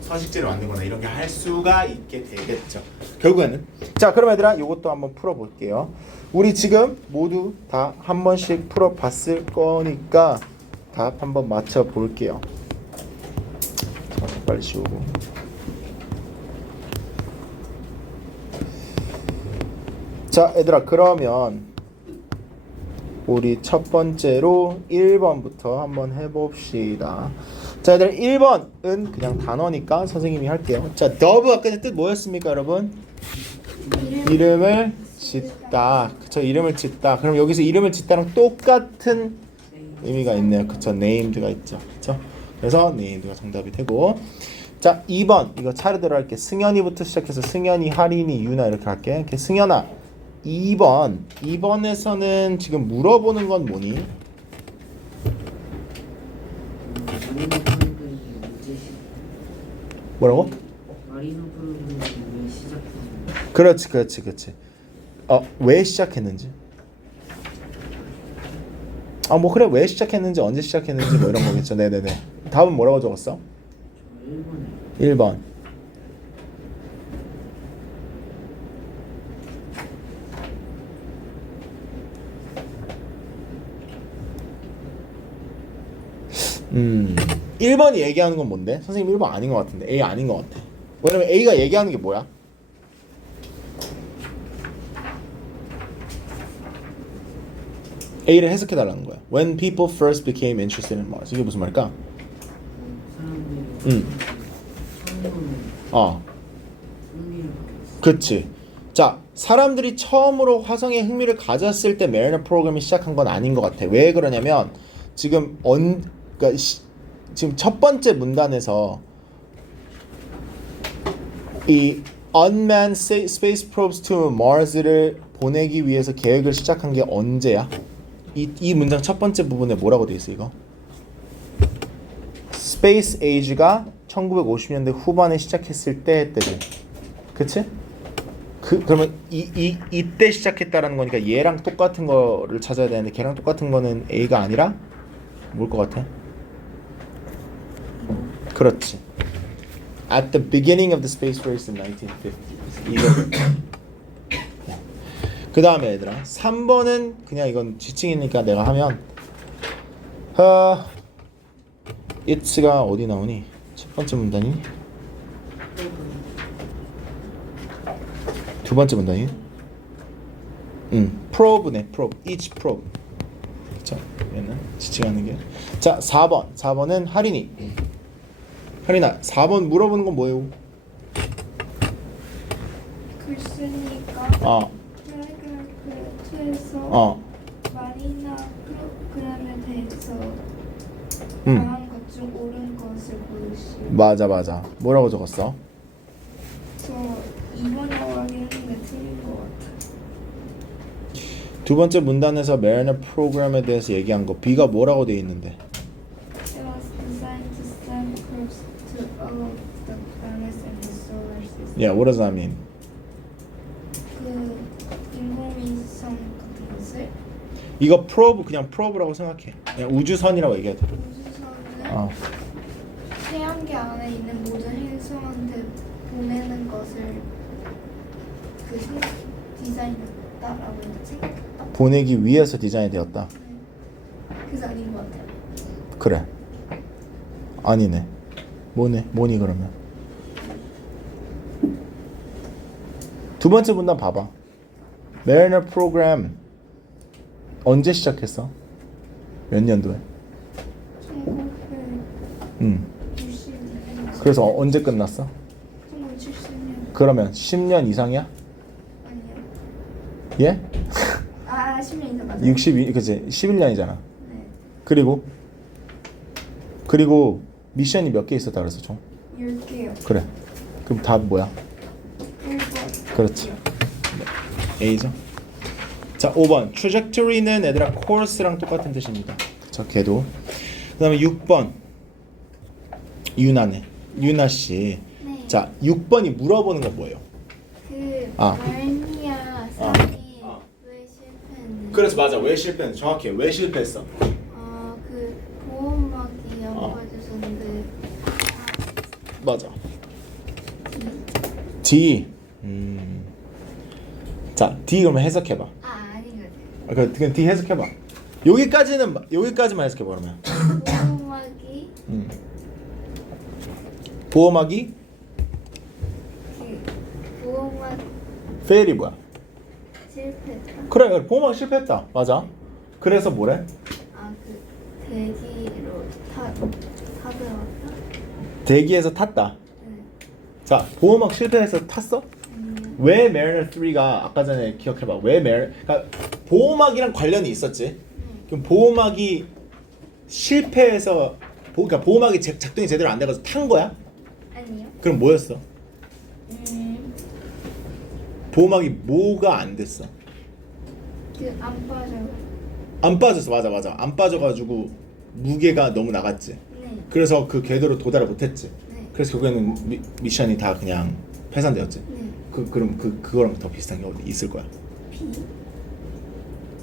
서식지를 만들거나 이런 게 할 수가 있게 되겠죠. 결국에는 자, 그럼 얘들아 이것도 한번 풀어볼게요. 우리 지금 모두 다 한 번씩 풀어봤을 거니까 답 한번 맞춰볼게요. 자, 빨리 씌우고. 자, 얘들아 그러면 우리 첫 번째로 1번부터 한번 해봅시다. 자, 얘들아 1번은 그냥 단어니까 선생님이 할게요. 자, 더브 아까 뜻 뭐였습니까, 여러분? 이름을 짓다. 그쵸, 이름을 짓다. 그럼 여기서 이름을 짓다랑 똑같은 의미가 있네요. 그쵸, named가 있죠. 그쵸? 그래서 named가 정답이 되고, 자 2번 이거 차례대로 할게. 승현이부터 시작해서 승현이, 하린이, 유나 이렇게 할게. 이렇게 승현아 2번에서는 지금 물어보는 건 뭐니? 마리노 프로그램이 언제 뭐라고? 마리노 프로그램이 왜 시작했는지. 그렇지. 왜 시작했는지. 뭐 그래, 왜 시작했는지, 언제 시작했는지 뭐 이런 거겠죠. 네네네. 답은 뭐라고 적었어? 저 1번에 1번. 음. 1번이 얘기하는 건 뭔데? 선생님 1번 아닌 것 같은데. A 아닌 것 같아. 왜냐면 A가 얘기하는 게 뭐야? A를 해석해 달라는 거야. When people first became interested in Mars. 이게 무슨 말일까? 사람들이 처음으로 흥미를 가졌어. 그치. 자, 사람들이 처음으로 화성에 흥미를 가졌을 때 메리너 프로그램이 시작한 건 아닌 것 같아. 왜 그러냐면 지금 그러니까 지금 첫 번째 문단에서 이 unmanned space probes to Mars를 보내기 위해서 계획을 시작한 게 언제야? 이 문장 첫 번째 부분에 뭐라고 돼 있어 이거? Space Age가 1950년대 후반에 시작했을 때지. 그치? 그러면 이때 시작했다라는 거니까 얘랑 똑같은 거를 찾아야 되는데 걔랑 똑같은 거는 A가 아니라 뭘 것 같아? 그렇지. At the beginning of the space race in 1950s. 이거. 그 다음에 얘들아 3번은 그냥 이건 지칭이니까 내가 하면 it's가 어디 나오니? 첫 번째 문단이? 두 번째 문단이? probe네. probe. each probe. 그쵸? 얘는 지칭하는 게. 자 4번은 하린이. 하린아 4번 물어보는 건 뭐예요? 없으니까 어. 그 2에서 어. 말이나 프로그램에 대해서 응. 다음 것 중 옳은 것을 고르시오. 맞아. 뭐라고 적었어? 저 2번에 확인했는데 틀린 것 같아. 두 번째 문단에서 메리너 프로그램에 대해서 얘기한 거 B가 뭐라고 돼 있는데? It was designed to send probes to all of the planets in the solar system. Yeah, what does that mean? 그 인공위성 같은 것을 이거 프로브 그냥 프로브라고 생각해. 그냥 우주선이라고 얘기해도 돼. 우주선을 어. 태양계 안에 있는 모든 행성한테 보내는 것을 그 디자인했다라고 생각했다. 보내기 위해서 디자인이 되었다. 그래서 아닌 것 같아요. 그래. 아니네. 뭐니 그러면? 두 번째 문단 봐봐. 메리너 프로그램 언제 시작했어? 몇 년도에? 1960년. 그래서 언제 끝났어? 1970년. 그러면 10년 이상이야? 아니요. 예? 10년 이상 맞아요. 62, 그치? 11년이잖아. 네. 그리고 미션이 몇 개 있었다 그랬어 총? 10개요. 그래. 그럼 답 뭐야? 1번. 그렇지. A죠. 자, 5번. trajectory는 얘들아 course랑 똑같은 뜻입니다. 자, 걔도. 그다음에 6번. 유나 씨. 네. 자, 6번이 물어보는 건 뭐예요? 그 아. 말미야 아. 사람이 아. 왜 실패했는지. 그렇지, 맞아. 왜 실패했는지 정확해. 왜 실패했어? 그 보호막이 안 어. 빠져서인데. 맞아. D. 자, D 그러면 해석해봐. 아닌 것 같아요. 그럼 D 해석해봐. 여기까지만 해석해봐 그러면. 보호막이 보호막이 그 보호막 fail이 뭐야? 실패했다. 그래, 보호막 실패했다. 맞아. 그래서 뭐래? 그 대기로 타들어왔다. 대기에서 탔다. 네. 자, 보호막 실패해서 tas어? 아니요. 왜 Mariner 3가 아까 전에 기억해봐. 왜 Mariner? 그러니까 보호막이랑 관련이 있었지. 그럼 보호막이 실패해서 그러니까 보호막이 작동이 제대로 안 돼가지고 탄 거야? 아니요. 그럼 뭐였어? 보호막이 뭐가 안 됐어? 안 빠져. 안 빠졌어. 맞아. 안 빠져가지고 무게가 너무 나갔지. 네. 그래서 그 궤도로 도달을 못했지. 네. 그래서 결국에는 미션이 다 그냥 패산되었지. 네. 그럼 그거랑 더 비슷한 게 어디 있을 거야. B.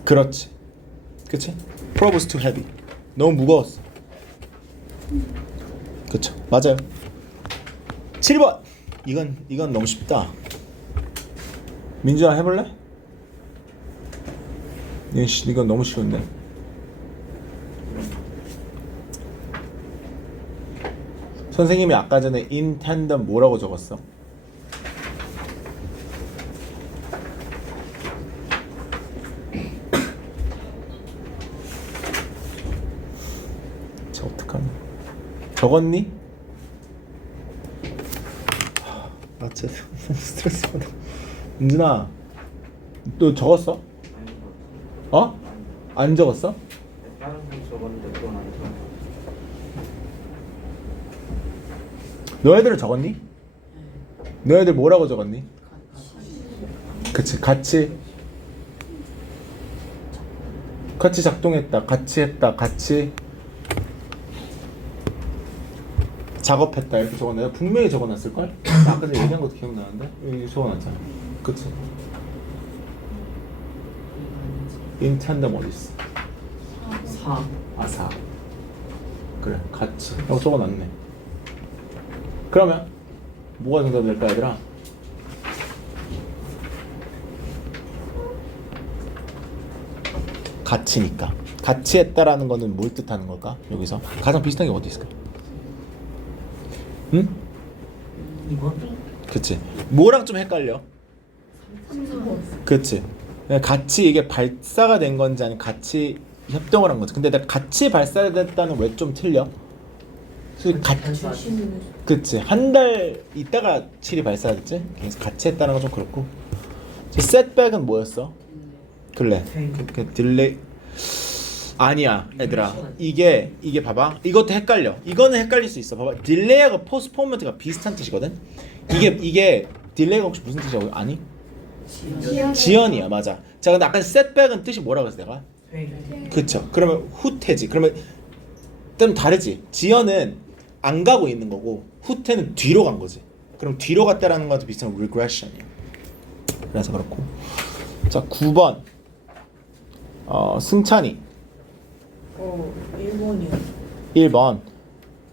그렇지. 그치? Probe was too heavy. 너무 무거웠어. 그쵸. 맞아요. 7번. 이건 너무 쉽다. 민주야 해볼래? 이건 너무 쉬운데. 선생님이 아까 전에 in tandem 뭐라고 적었어? 저 어떡하냐? 적었니? 나 진짜 스트레스 받아. 민준아, 너 적었어? 아닌 것 같아요. 어? 안 적었어? 다른 거 적었는데 그건 안 적었어요. 너희들은 적었니? 너희들 뭐라고 적었니? 그치, 같이 작동했다, 같이 했다, 같이 작업했다 이렇게 적어놔요. 분명히 적어놨을걸? 아까 전에 얘기한 것도 기억나는데? 여기 적어놨잖아. 그치? in tandem 어디 있어? 4. 아, 4. 그래, 같이. 여기 적어놨네. 그러면 뭐가 정답이 될까 얘들아? 같이니까. 같이 했다라는 거는 뭘 뜻하는 걸까? 여기서 가장 비슷한 게 어디 있을까? 응? 2번? 그치. 뭐랑 좀 헷갈려? 3번. 그치. 같이 이게 발사가 된 건지 아니면 같이 협동을 한 건지. 근데 내가 같이 발사됐다는 왜 좀 틀려? 솔직히 그치. 한 달 있다가 7이 발사됐지? 그래서 같이 했다는 건 좀 그렇고. setback은 뭐였어? 그래. 팽. 그 딜레이 아니야 얘들아 이게 봐봐 이것도 헷갈려 이거는 헷갈릴 수 있어 봐봐 딜레이하고 포스트포먼트가 비슷한 뜻이거든 이게 딜레이가 혹시 무슨 뜻이라고 아니? 지연이야 맞아 자 근데 아까 setback은 뜻이 뭐라고 했어 내가? 팽. 그쵸 그러면 후퇴지 그러면 좀 다르지 지연은 안 가고 있는 거고 후퇴는 뒤로 간 거지 그럼 뒤로 갔다라는 것도 비슷한 regression이야 그래서 그렇고 자 9번 승찬이 1번이요. 1번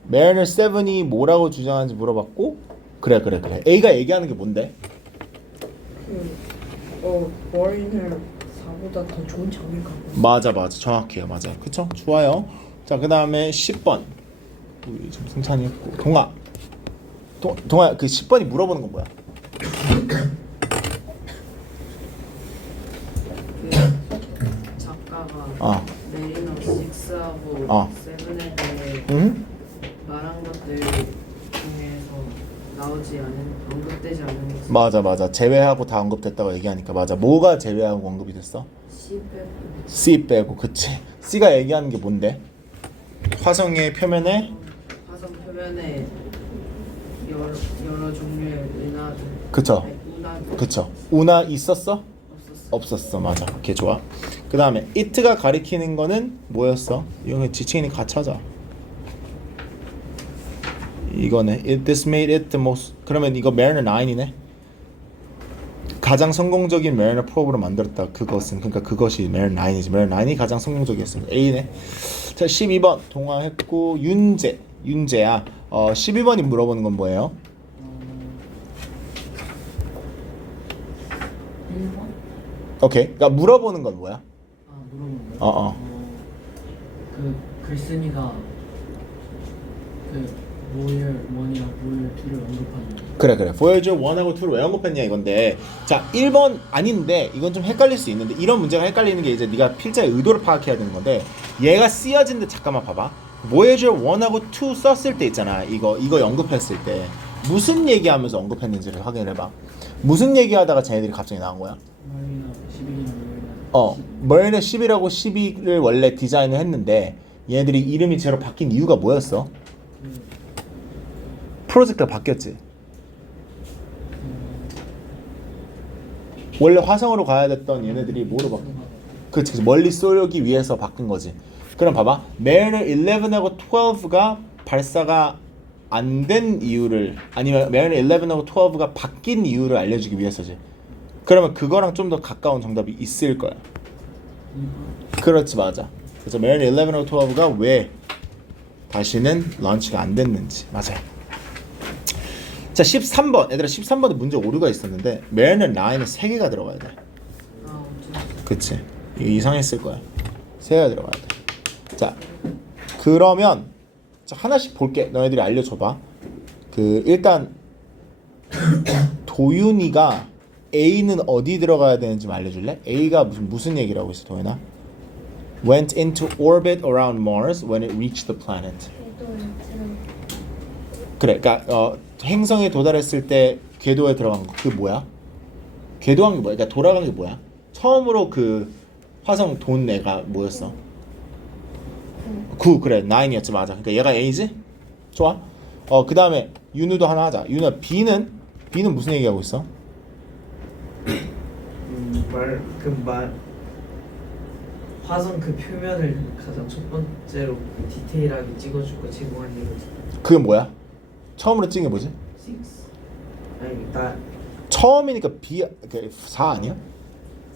Mariner 7이 뭐라고 주장하는지 물어봤고 그래 A가 얘기하는 게 뭔데? 머리는 4보다 더 좋은 장을 갖고 있어요. 맞아 정확해요 맞아 그쵸? 좋아요 자 그 다음에 10번 우리 좀 승찬이 했고 동아 그 10번이 물어보는 건 뭐야? 그 작가가 메리너 6하고 7에 대해 응? 말한 것들 중에서 나오지 않은 언급되지 않은 것 맞아 제외하고 다 언급됐다고 얘기하니까 맞아 뭐가 제외하고 언급이 됐어? C 빼고 C 빼고 그치 C가 얘기하는 게 뭔데? 화성의 표면에 화성 표면에 여러 종류의 은하들 그쵸 운하들 그쵸 운하 있었어? 없었어. 없었어 맞아 오케이 좋아 그 다음에 it가 가리키는 거는 뭐였어? 이거 지칭이니까 같이 하자 이거네 this made it the most 그러면 이거 Mariner 9이네 가장 성공적인 Mariner 프로브를 만들었다 그것은 그러니까 그것이 Mariner 9이지 Mariner 9이 가장 성공적이었습니다 A네 자 12번 동화했고 윤재야 12번이 물어보는 건 뭐예요? 1번? 오케이 그러니까 물어보는 건 뭐야? 물어보는 거요? 그 글쓴이가 그 모일 1이랑 모일 2를 언급하는 거. 그래 Voyager 1하고 2를 왜 언급했냐 이건데 자 1번 아닌데 이건 좀 헷갈릴 수 있는데 이런 문제가 헷갈리는 게 이제 네가 필자의 의도를 파악해야 되는 건데 얘가 쓰여진데 잠깐만 봐봐 Voyager 1하고 2 썼을 때 있잖아 이거 언급했을 때 무슨 얘기하면서 언급했는지를 확인해봐 무슨 얘기하다가 쟤네들이 갑자기 나온 거야? 머리나 11이나 Mariner 10이라고 12를 원래 디자인을 했는데 얘네들이 이름이 제로 바뀐 이유가 뭐였어? 프로젝트가 바뀌었지 원래 화성으로 가야 됐던 얘네들이 뭐로 바뀌었어? 그치 멀리 쏘기 위해서 바뀐 거지 그럼 봐봐 Mariner 11하고 12가 발사가 안 된 이유를 아니면 Mariner 11하고 12가 바뀐 이유를 알려주기 위해서지 그러면 그거랑 좀 더 가까운 정답이 있을 거야 그렇지 맞아 그래서 Mariner 11하고 12가 왜 다시는 런치가 안 됐는지 맞아요 자 13번 얘들아 13번에 문제 오류가 있었는데 Mariner 9에 3개가 들어가야 돼 그치 이거 이상했을 거야 3개가 들어가야 돼자 그러면 자, 하나씩 볼게 너희들이 알려줘봐 그 일단 도윤이가 A는 어디 들어가야 되는지 알려줄래? A가 무슨 얘기를 하고 있어 도윤아? Went into orbit around Mars when it reached the planet 그래 그러니까 행성에 도달했을 때 궤도에 들어간 거 그게 뭐야? 궤도한 게 뭐야? 그러니까 돌아간 게 뭐야? 처음으로 그 화성 돈 애가 뭐였어? 9 그래 9이었지 맞아 그러니까 얘가 A지? 좋아 그 다음에 윤우도 하나 하자 윤우야 B는 무슨 얘기하고 있어? 화성 그 표면을 가장 첫 번째로 그 디테일하게 찍어주고 제공한 이거지. 그게 뭐야? 처음으로 찍은 게 뭐지? 6. 아니 나 처음이니까 4 아니야?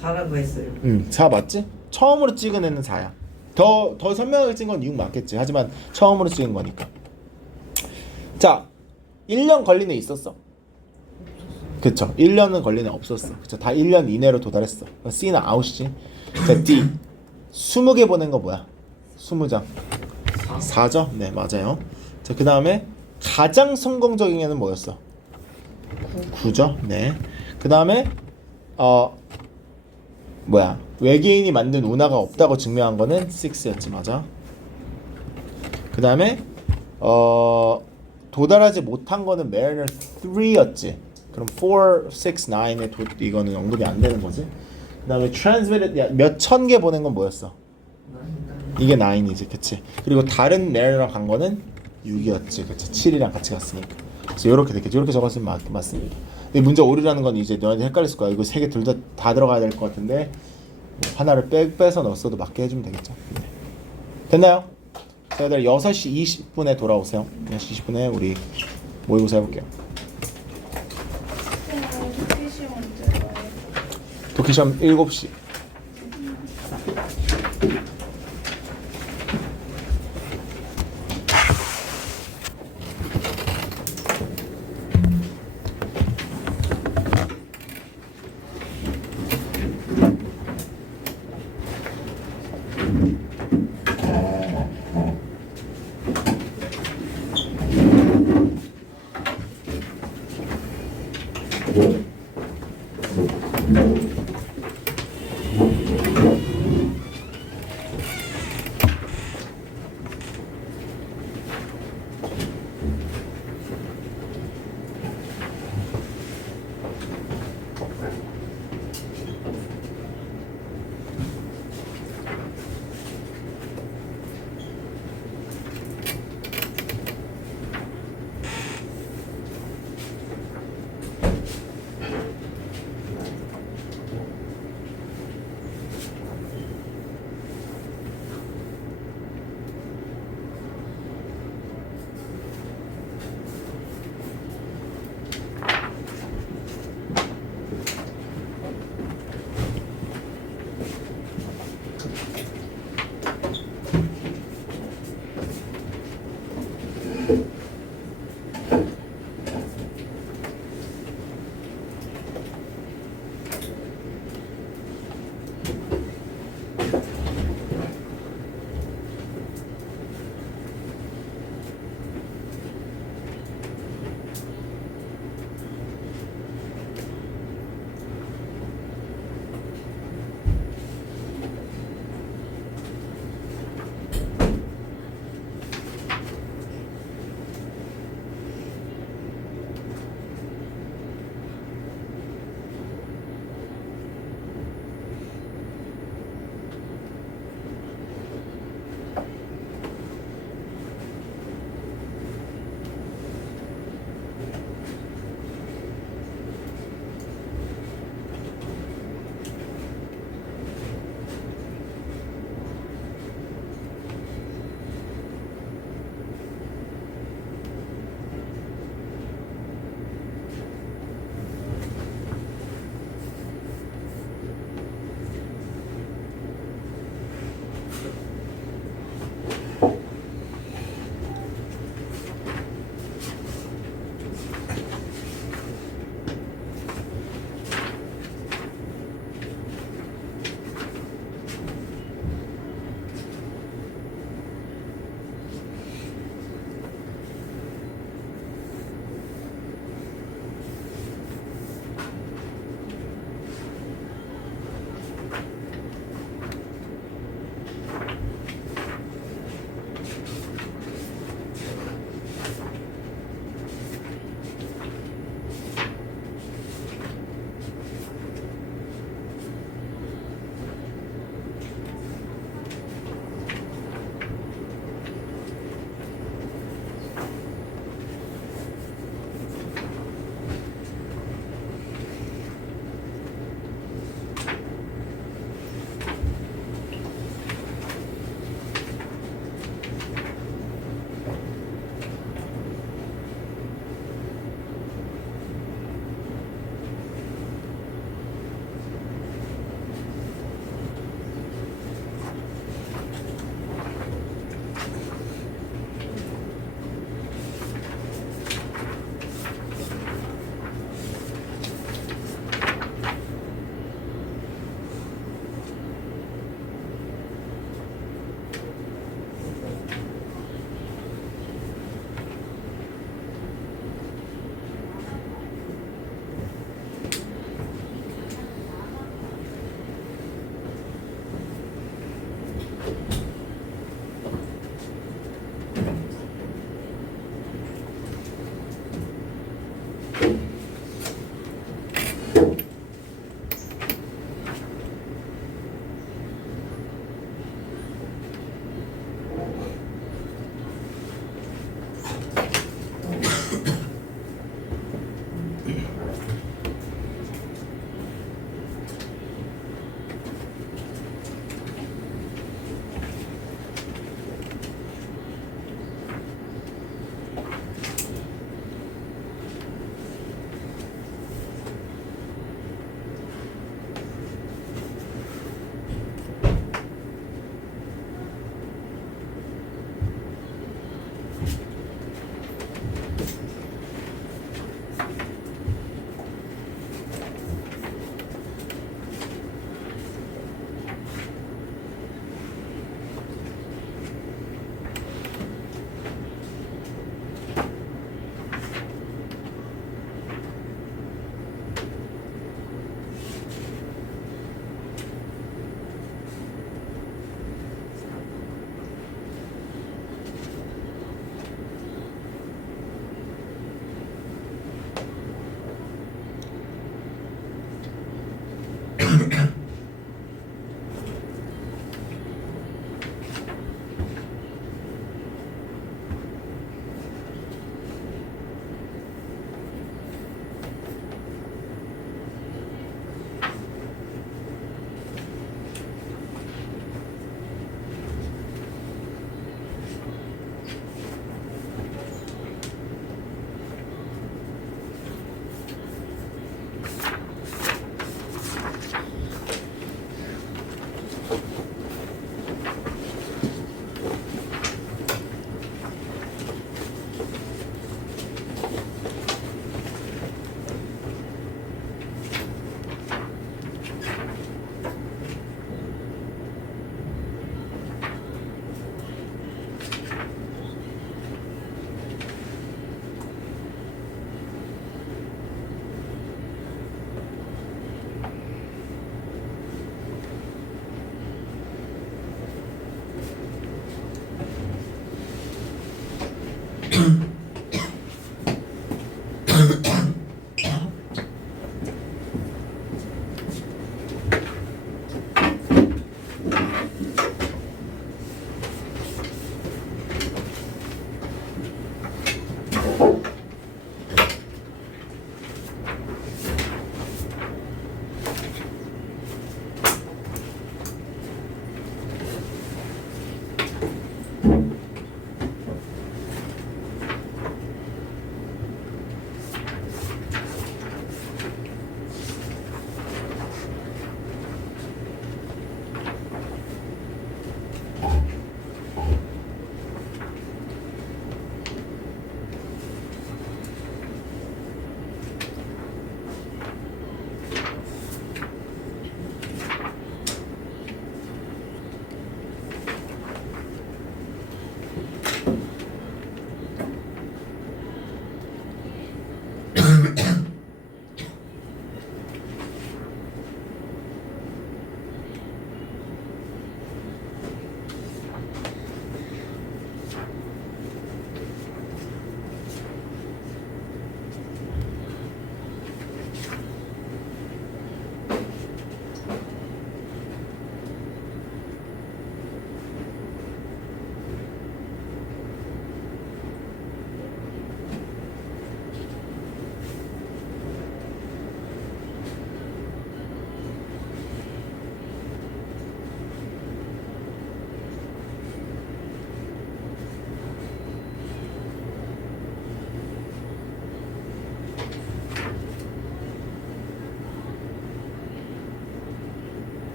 4라고 했어요. 4 맞지? 처음으로 찍은 애는 4야 더 선명하게 찍은 건 6 맞겠지 하지만 처음으로 찍은 거니까 자 1년 걸린 애 있었어? 그쵸 1년은 걸린 애 없었어 그쵸 다 1년 이내로 도달했어 C는 아웃이지 자 D 20개 보낸 거 뭐야? 20장 4죠? 네 맞아요 자 그 다음에 가장 성공적인 애는 뭐였어? 9죠? 네그 다음에 뭐야 외계인이 만든 운하가 없다고 증명한 거는 6였지 맞아 그 다음에 도달하지 못한 거는 Mariner 3였지 그럼 4, 6, 9의 이거는 언급이 안 되는 거지. 그 다음에 transmitted 몇 천 개 보낸 건 뭐였어? 이게 9이지, 그치? 그리고 다른 메일이랑 간 거는 6이었지, 그치? 7이랑 같이 갔으니까. 그래서 이렇게 됐겠지. 이렇게 적었으면 맞습니다. 근데 문제 오류라는 건 이제 너한테 헷갈렸을 거야. 이거 세 개 둘 다 들어가야 될 것 같은데 하나를 빼서 넣었어도 맞게 해주면 되겠죠. 네. 됐나요? 저희들 6시 20분에 돌아오세요. 6시 20분에 우리 모의고사 해볼게요. 토끼시 언제 와요? 독해시험 7시.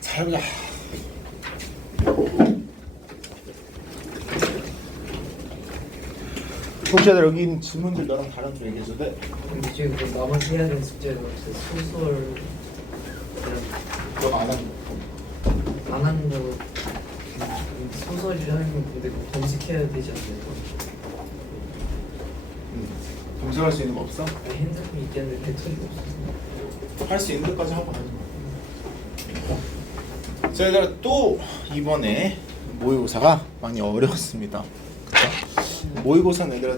자, 해보자. 혹시 여기 있는 질문들 너랑 다른 좀 얘기해줘도 돼? 근데 지금 그 나머지 해야 되는 숙제가 없어요. 소설 너가 안 하는 거. 안 하는 거 소설이라는 건 근데 그거 검색해야 되지 않나요? 검색할 수 있는 거 없어? 아니, 핸드폰이 있겠는데 배터리가 없어서. 할 수 있는 데까지 하고 가는 거. 자, 얘들아 또 이번에 모의고사가 많이 어려웠습니다. 그쵸? 모의고사는 얘들아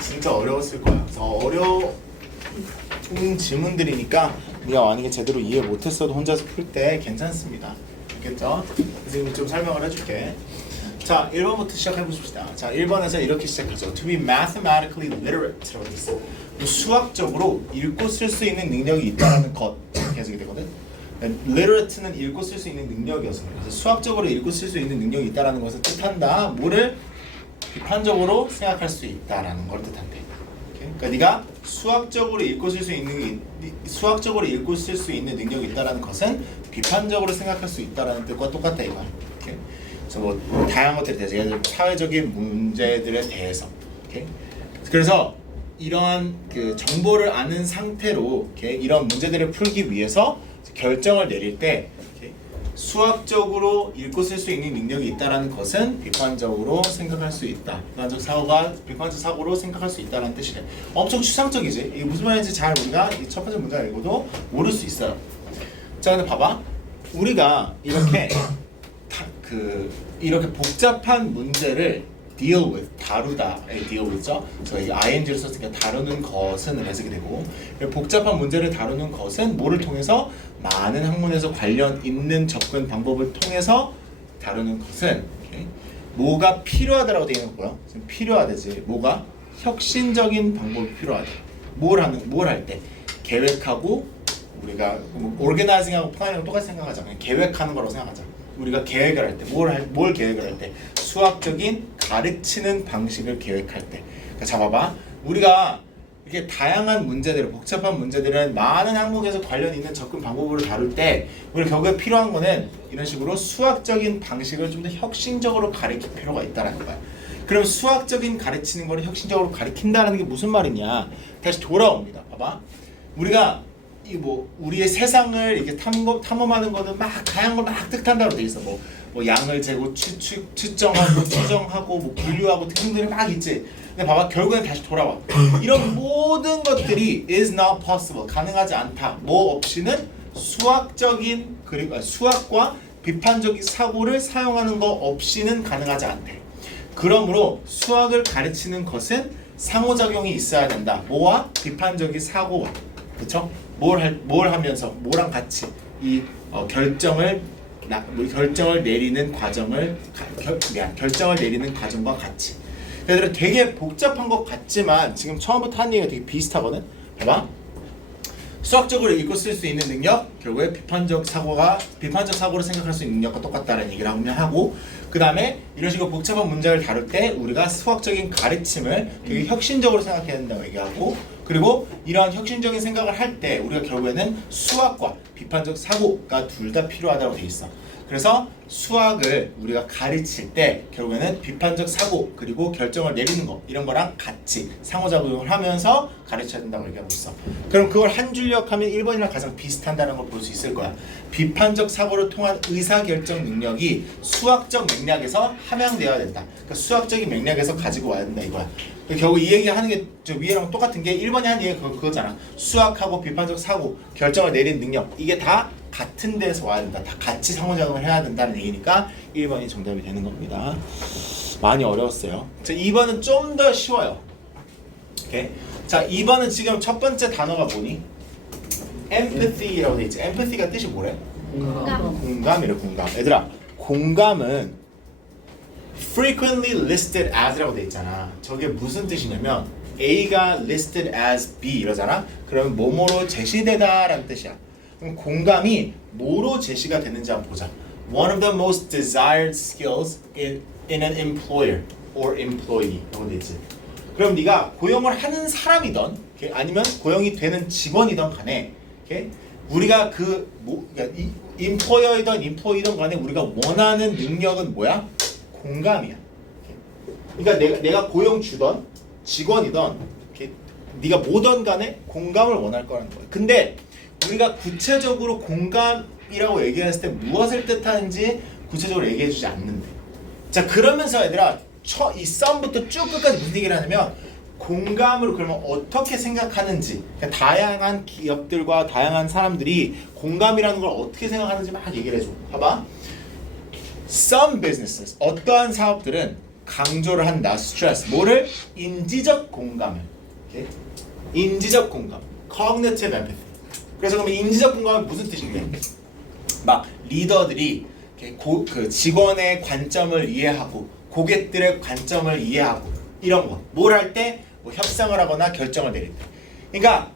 진짜 어려웠을 거야. 그래서 어려운 질문들이니까 네가 만약에 제대로 이해 못했어도 혼자서 풀 때 괜찮습니다. 알겠죠? 선생님이 좀 설명을 해줄게. 자, 1번부터 시작해 보십시다. 자, 1번에서 이렇게 시작하죠. To be mathematically literate라고 있어. 수학적으로 읽고 쓸 수 있는 능력이 있다는 것 해석이 되거든. literate는 읽고 쓸 수 있는 능력이었습니다. 그래서 수학적으로 읽고 쓸 수 있는 능력이 있다는 것을 뜻한다. 뭐를 비판적으로 생각할 수 있다라는 걸 뜻한대. 오케이? 그러니까 네가 수학적으로 읽고 쓸 수 있는 능력이 있다라는 것은 비판적으로 생각할 수 있다라는 뜻과 똑같다 이거야. 오케이? 그래서 뭐 다양한 것들에 대해서 예를 들어 사회적인 문제들에 대해서. 오케이? 그래서 이러한 그 정보를 아는 상태로 이런 문제들을 풀기 위해서 결정을 내릴 때 수학적으로 읽고 쓸 수 있는 능력이 있다라는 것은 비판적으로 생각할 수 있다. 비판적 사고로 생각할 수 있다라는 뜻이래. 엄청 추상적이지. 이게 무슨 말인지 잘 우리가 이 첫 번째 문제를 읽어도 모를 수 있어요. 자, 근데 봐봐. 우리가 이렇게 이렇게 복잡한 문제를 deal with, 다루다에 deal with죠. 그래서 이 ing를 썼으니까 다루는 것은 해석이 되고, 복잡한 문제를 다루는 것은 뭐를 통해서 많은 학문에서 관련 있는 접근 방법을 통해서 다루는 것은 뭐가 필요하다라고 되어 있는 거고요. 필요하다지. 뭐가 혁신적인 방법이 필요하다. 뭘 할 때 계획하고 우리가 organizing하고 플랜이랑 똑같이 생각하자. 그냥 계획하는 거라고 생각하자. 우리가 계획을 할 때 뭘 계획을 할 때 수학적인 가르치는 방식을 계획할 때. 그러니까 잡아봐. 우리가 이렇게 다양한 문제들을 복잡한 문제들은 많은 항목에서 관련 있는 접근 방법으로 다룰 때 우리 결국에 필요한 거는 이런 식으로 수학적인 방식을 좀 더 혁신적으로 가르칠 필요가 있다는 거야. 그럼 수학적인 가르치는 거를 혁신적으로 가르친다는 게 무슨 말이냐? 다시 돌아옵니다. 봐봐. 우리가 우리의 세상을 이렇게 탐험하는 거는 막 다양한 걸 막 뜻한다고 돼 있어. 뭐 양을 재고 측정하고 추정하고 뭐 분류하고 등등들이 막 있지. 근데 봐봐, 결국엔 다시 돌아와. 이런 모든 것들이 is not possible, 가능하지 않다. 뭐 없이는 수학적인 그리고 수학과 비판적인 사고를 사용하는 거 없이는 가능하지 않대. 그러므로 수학을 가르치는 것은 상호작용이 있어야 된다. 뭐와? 비판적인 사고와. 그렇죠? 뭘 하면서 뭐랑 같이 이 결정을 내리는 결정을 내리는 과정과 같이. 얘들아 되게 복잡한 것 같지만 지금 처음부터 한 얘기가 되게 비슷하거든. 봐봐. 수학적으로 읽고 쓸 수 있는 능력, 결국에 비판적 사고로 생각할 수 있는 능력과 똑같다는 얘기를 하고, 그 다음에 이런 식으로 복잡한 문제를 다룰 때 우리가 수학적인 가르침을 되게 혁신적으로 생각해야 된다고 얘기하고, 그리고 이러한 혁신적인 생각을 할 때 우리가 결국에는 수학과 비판적 사고가 둘 다 필요하다고 돼 있어. 그래서 수학을 우리가 가르칠 때 결국에는 비판적 사고 그리고 결정을 내리는 거 이런 거랑 같이 상호작용을 하면서 가르쳐야 된다고 얘기하고 있어. 그럼 그걸 한 줄력 하면 1번이랑 가장 비슷한다는 걸 볼 수 있을 거야. 비판적 사고를 통한 의사결정 능력이 수학적 맥락에서 함양되어야 된다. 그러니까 수학적인 맥락에서 가지고 와야 된다 이거야. 결국 이 얘기하는 게 저 위에랑 똑같은 게 1번이 한 얘기가 그거잖아. 수학하고 비판적 사고, 결정을 내리는 능력 이게 다 같은 데서 와야 된다. 다 같이 상호작용을 해야 된다는 얘기니까 1번이 정답이 되는 겁니다. 많이 어려웠어요. 자, 2번은 좀 더 쉬워요. 오케이. 자, 2번은 지금 첫 번째 단어가 뭐니? empathy라고 돼 있지. empathy가 뜻이 뭐래? 공감이래, 공감. 얘들아, 공감은 frequently listed as라고 돼 있잖아. 저게 무슨 뜻이냐면 A가 listed as B 이러잖아. 그러면 뭐뭐로 제시되다라는 뜻이야. 그럼 공감이 뭐로 제시가 되는지 한번 보자. One of the most desired skills in an employer or employee 라고 돼 있지. 그럼 네가 고용을 하는 사람이던 아니면 고용이 되는 직원이던 간에 우리가 그러니까 employer이든 employee든 간에 우리가 원하는 능력은 뭐야? 공감이야. 그러니까 내가 고용 주던 직원이던 네가 뭐든 간에 공감을 원할 거라는 거야. 근데 우리가 구체적으로 공감이라고 얘기했을 때 무엇을 뜻하는지 구체적으로 얘기해주지 않는데. 자, 그러면서 얘들아 이 썸부터 쭉 끝까지 무슨 얘기를 하냐면 공감을 그러면 어떻게 생각하는지, 그러니까 다양한 기업들과 다양한 사람들이 공감이라는 걸 어떻게 생각하는지 막 얘기를 해줘. 봐봐. Some businesses, 어떠한 사업들은 강조를 한다. stress. 뭐를? 인지적 공감을. 오케이? 인지적 공감. cognitive empathy. 그래서 그러면 인지적 공감은 무슨 뜻인데? 막 리더들이 그 직원의 관점을 이해하고 고객들의 관점을 이해하고 이런 거. 뭘 할 때? 뭐 협상을 하거나 결정을 내릴 때. 그러니까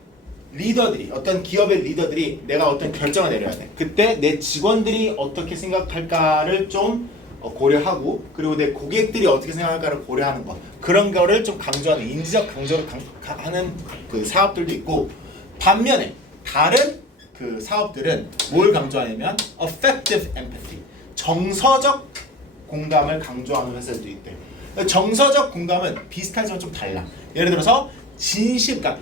리더들이 어떤 기업의 리더들이 내가 어떤 결정을 내려야 돼. 그때 내 직원들이 어떻게 생각할까를 좀 고려하고 그리고 내 고객들이 어떻게 생각할까를 고려하는 거. 그런 거를 좀 강조하는 인지적 강조를 하는 그 사업들도 있고 반면에 다른 그 사업들은 뭘 강조하냐면 affective empathy. 정서적 공감을 강조하는 회사들도 있대. 정서적 공감은 비슷하지만 좀 달라. 예를 들어서 그러니까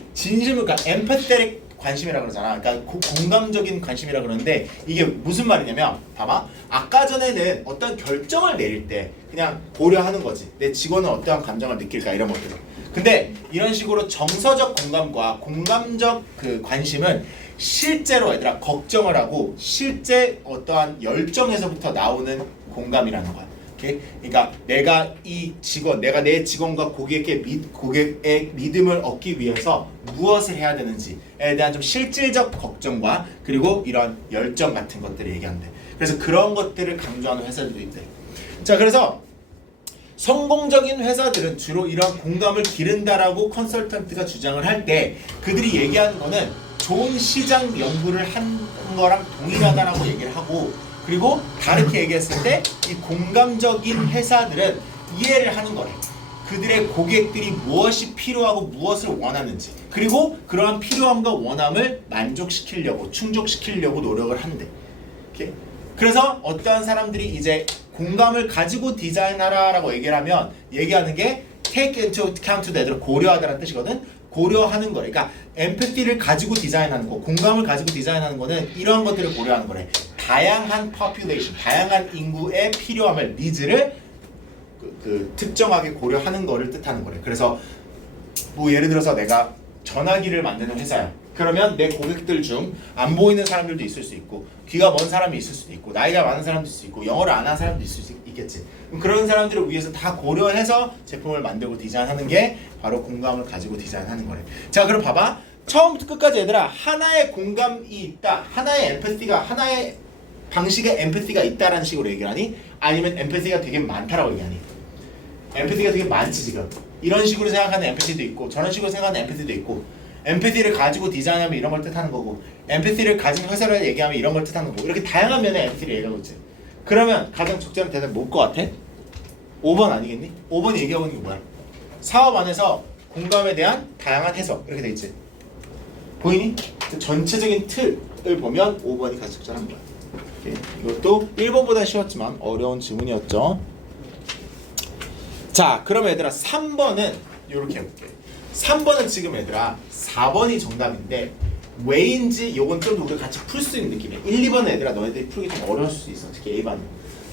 empathetic 관심이라 그러잖아. 그러니까 공감적인 관심이라 그러는데 이게 무슨 말이냐면 봐봐. 아까 전에는 어떤 결정을 내릴 때 그냥 고려하는 거지. 내 직원은 어떠한 감정을 느낄까 이런 것들. 근데 이런 식으로 정서적 공감과 공감적 그 관심은 실제로 얘들아 걱정을 하고 실제 어떠한 열정에서부터 나오는 공감이라는 거야. 오케이? 그러니까 내가 내 직원과 고객의 믿음을 얻기 위해서 무엇을 해야 되는지에 대한 좀 실질적 걱정과 그리고 이런 열정 같은 것들을 얘기하는데 그래서 그런 것들을 강조하는 회사들도 있대. 자, 그래서 성공적인 회사들은 주로 이런 공감을 기른다라고 컨설턴트가 주장을 할 때 그들이 얘기하는 거는 좋은 시장 연구를 한 거랑 동일하다라고 얘기를 하고 그리고 다르게 얘기했을 때 이 공감적인 회사들은 이해를 하는 거래. 그들의 고객들이 무엇이 필요하고 무엇을 원하는지 그리고 그러한 필요함과 원함을 만족시키려고 충족시키려고 노력을 한대. 오케이? 그래서 어떠한 사람들이 이제 공감을 가지고 디자인하라라고 얘기를 하면 얘기하는 게 take into account that 고려하다라는 뜻이거든. 고려하는 거래. 그러니까 엠패티를 가지고 디자인하는 거, 공감을 가지고 디자인하는 거는 이러한 것들을 고려하는 거래. 다양한 population, 다양한 인구의 필요함을, 니즈를 특정하게 고려하는 거를 뜻하는 거래. 그래서 뭐 예를 들어서 내가 전화기를 만드는 회사야. 그러면 내 고객들 중 안 보이는 사람들도 있을 수 있고 귀가 먼 사람이 있을 수도 있고 나이가 많은 사람도 있을 수 있고 영어를 안 하는 사람도 있을 수 있겠지. 그런 사람들을 위해서 다 고려해서 제품을 만들고 디자인하는 게 바로 공감을 가지고 디자인하는 거래. 자, 그럼 봐봐. 처음부터 끝까지 얘들아 하나의 공감이 있다. 하나의 엠패티가 하나의 방식의 엠패티가 있다라는 식으로 얘기를 하니? 아니면 엠패티가 되게 많다라고 얘기하니? 엠패티가 되게 많지 지금. 이런 식으로 생각하는 엠패티도 있고 저런 식으로 생각하는 엠패티도 있고 empathy를 가지고 디자인하면 이런 걸 뜻하는 거고 empathy를 가진 회사를 얘기하면 이런 걸 뜻하는 거고 이렇게 다양한 면의 empathy를 얘기하고 있지. 그러면 가장 적절한 대답이 뭘 것 같아? 5번 아니겠니? 5번이 얘기하고 있는 게 뭐야? 사업 안에서 공감에 대한 다양한 해석 이렇게 돼 있지. 보이니? 그 전체적인 틀을 보면 5번이 가장 적절한 거야. 오케이. 이것도 1번보다 쉬웠지만 어려운 지문이었죠. 자, 그럼 얘들아 3번은 이렇게 해볼게. 3번은 지금 얘들아 4번이 정답인데 왜인지 요건 좀 우리가 같이 풀 수 있는 느낌이야. 1, 2번은 얘들아 너희들이 풀기 좀 어려울 수 있어. 특히 A반은.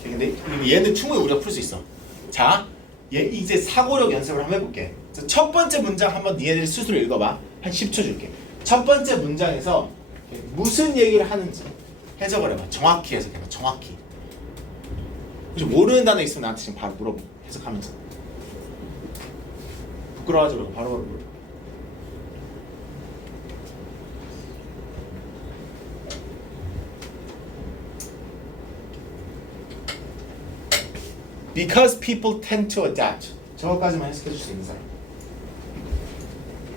근데 얘는 충분히 우리가 풀 수 있어. 자, 얘 이제 사고력 연습을 한번 해볼게. 첫 번째 문장 한번 니네들이 스스로 읽어봐. 한 10초 줄게. 첫 번째 문장에서 무슨 얘기를 하는지 해석을 해봐. 정확히 해석해봐. 정확히. 혹시 모르는 단어 있으면 나한테 지금 바로 물어보. 해석하면서. 부끄러워하지 말고 바로 물어봐. Because people tend to adapt. 저거까지만 해석해 줄 수 있는 사람.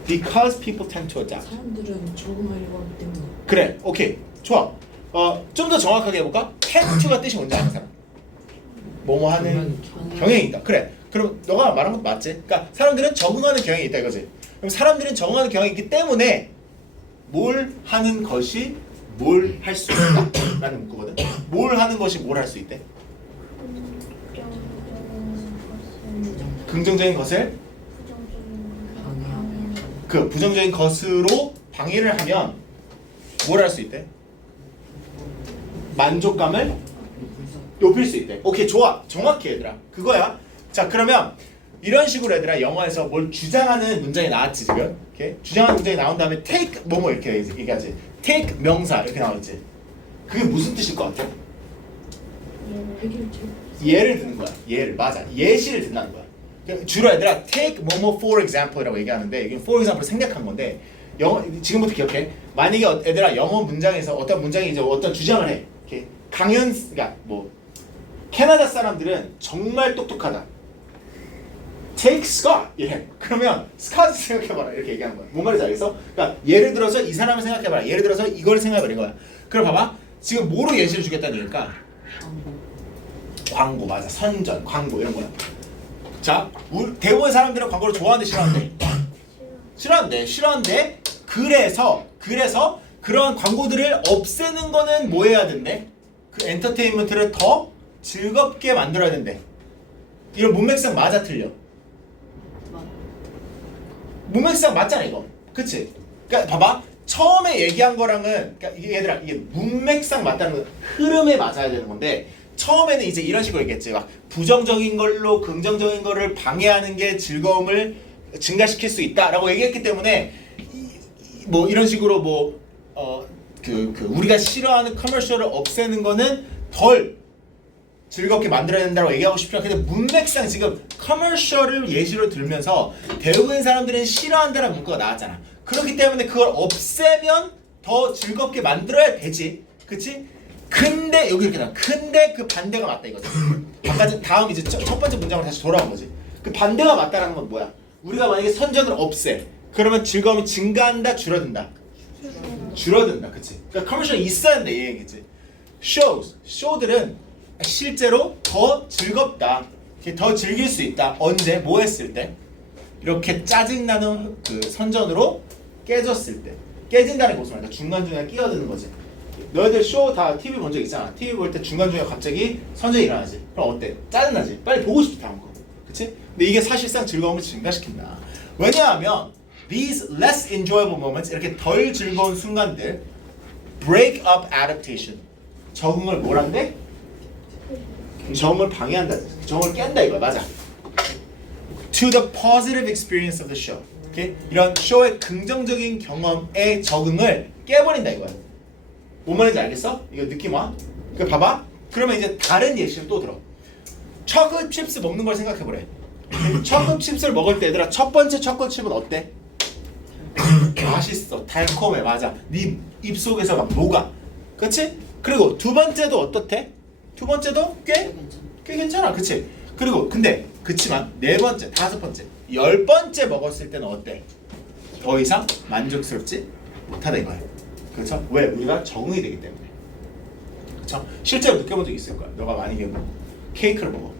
Because people tend to adapt. 사람들은 적응하려고 하기 때문에. 그래, 오케이, 좋아. 좀 더 정확하게 해볼까? tend to가 뜻이 뭔지 아는 사람? 뭐뭐 하는 경향이 있다. 그래. 그럼 너가 말한 것 맞지? 그러니까 사람들은 적응하는 경향이 있다 이거지. 그럼 사람들은 적응하는 경향이 있기 때문에 뭘 하는 것이 뭘 할 수 있다 라는 문구거든. 뭘 하는 것이 뭘 할 수 있대? 긍정적인 것을 그 부정적인 것으로 방해를 하면 뭘 할 수 있대? 만족감을 높일 수 있대. 오케이, 좋아. 정확히 얘들아. 그거야. 자, 그러면 이런 식으로 얘들아 영어에서 뭘 주장하는 문장이 나왔지 지금. 오케이? 주장하는 문장이 나온 다음에 take 뭐뭐 이렇게 얘기하지. take 명사 이렇게 나와있지. 그게 무슨 뜻일 것 같아? 예를 드는 거야. 예를. 맞아. 예시를 든다는 거야. 주로 얘들아 take 뭐뭐 for example이라고 얘기하는데 이게 for example 생략한 건데 영어 지금부터 기억해. 만약에 얘들아 영어 문장에서 어떤 문장이 이제 어떤 주장을 해. 이렇게 강연 그러니까 뭐 캐나다 사람들은 정말 똑똑하다. take Scott 이래. 그러면 스캇 생각해봐라 이렇게 얘기하는 거야. 뭔 말인지 알겠어? 그러니까 예를 들어서 이 사람을 생각해봐라. 예를 들어서 이걸 생각해봐라 이거야. 그럼 봐봐. 지금 뭐로 예시를 주겠다는 얘기일까? 광고 맞아. 선전, 광고 이런 거야. 자, 대부분 사람들은 광고를 좋아하는데 싫어한대. 싫어한대. 그래서 그런 광고들을 없애는 거는 뭐 해야 된대? 그 엔터테인먼트를 더 즐겁게 만들어야 된대. 이런 문맥상 맞아 틀려? 문맥상 맞잖아 이거. 그치? 그러니까 봐봐. 처음에 얘기한 거랑은 그러니까 얘들아 이게 문맥상 맞다는 건 흐름에 맞아야 되는 건데 처음에는 이제 이런 식으로 얘기했지. 막 부정적인 걸로 긍정적인 거를 방해하는 게 즐거움을 증가시킬 수 있다라고 얘기했기 때문에 뭐 이런 식으로 뭐 우리가 싫어하는 커머셜을 없애는 거는 덜 즐겁게 만들어야 된다고 얘기하고 싶지만 근데 문맥상 지금 커머셜을 예시로 들면서 대부분 사람들은 싫어한다라는 문구가 나왔잖아. 그렇기 때문에 그걸 없애면 더 즐겁게 만들어야 되지. 그치? 근데 여기 이렇게 나와. 근데 그 반대가 맞다 이거지. 아까 다음 이제 첫 번째 문장으로 다시 돌아온 거지. 그 반대가 맞다라는 건 뭐야? 우리가 만약에 선전을 없애. 그러면 즐거움이 증가한다, 줄어든다. 줄어든다, 그치? 그러니까 커머셜이 있어야 된다 이 얘기지. show들은 실제로 더 즐겁다, 더 즐길 수 있다. 언제? 뭐 했을 때? 이렇게 짜증나는 그 선전으로 깨졌을 때. 깨진다는 것은 말이야. 중간중간에 끼어드는 거지. 너희들 쇼 다 TV 본 적 있잖아. TV 볼 때 중간중간에 갑자기 선전이 일어나지. 그럼 어때? 짜증나지? 빨리 보고 싶지 다음 거. 그치? 근데 이게 사실상 즐거움을 증가시킨다. 왜냐하면 these less enjoyable moments 이렇게 덜 즐거운 순간들 break up adaptation 적응을 뭘 한대? 적응을 방해한다. 적응을 깬다 이거야. 맞아. To the positive experience of the show. Okay? 이런 쇼의 긍정적인 경험에 적응을 깨버린다 이거야. 뭔 말인지 알겠어? 이거 느낌 와? 그 봐봐. 그러면 이제 다른 예시를 또 들어. 초콜릿 칩스 먹는 걸 생각해보래. 초콜릿 칩스를 먹을 때 얘들아 첫 번째 초콜릿 칩은 어때? 맛있어. 달콤해. 맞아. 네 입속에서 막 녹아. 그치? 그리고 두 번째도 어떻대? 두 번째도 꽤 괜찮아. 그치? 그리고 근데 그치만 네 번째, 다섯 번째, 10번째 먹었을 때는 어때? 더 이상 만족스럽지 못하다 이거야. 그렇죠? 왜? 우리가 적응이 되기 때문에. 그렇죠? 실제로 느껴본 적 있을 거야. 너가 만약에 뭐 케이크를 먹어.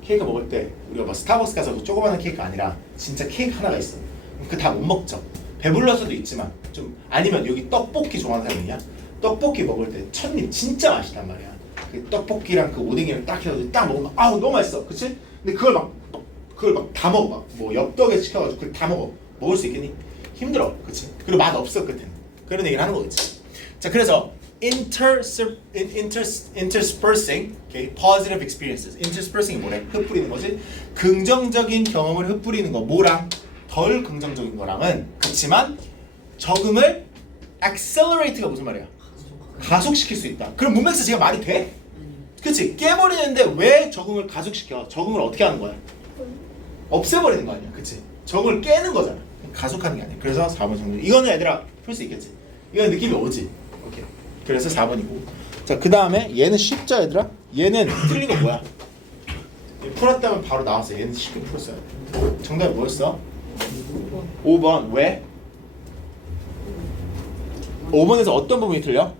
케이크 먹을 때 우리가 막 스타벅스 가서 조그마한 케이크 아니라 진짜 케이크 하나가 있어. 그 다 못 먹죠. 배불러서도 있지만 좀 아니면 여기 떡볶이 좋아하는 사람이냐? 떡볶이 먹을 때 첫입 진짜 맛있단 말이야. 그 떡볶이랑 그 오뎅이랑 딱 해가지고 딱 먹으면 아우 너무 맛있어. 그치? 근데 그걸 막 다 먹어. 막 뭐 엽떡에 시켜가지고 그걸 다 먹어. 먹을 수 있겠니? 힘들어. 그치? 그리고 맛 없어 끝에는. 그런 얘기를 하는 거겠지. 자 그래서 interspersing okay, positive experiences. interspersing이 뭐래? 흩뿌리는 거지. 긍정적인 경험을 흩뿌리는 거. 뭐랑? 덜 긍정적인 거랑은 그렇지만 적응을 accelerate가 무슨 말이야? 가속시킬 수 있다. 그럼 문맥에서 제가 말이 돼? 그치? 깨버리는데 왜 적응을 가속시켜? 적응을 어떻게 하는 거야? 없애버리는 거 아니야? 그치? 적응을 깨는 거잖아. 가속하는 게 아니야. 그래서 4번 정도. 이거는 얘들아 풀 수 있겠지? 이건 느낌이 오지? 오케이. 그래서 4번이고. 자, 그 다음에 얘는 쉽죠, 얘들아? 얘는 틀린 거 뭐야? 풀었다면 바로 나왔어. 얘는 쉽게 풀었어야 돼. 정답이 뭐였어? 5번. 왜? 5번에서 어떤 부분이 틀려?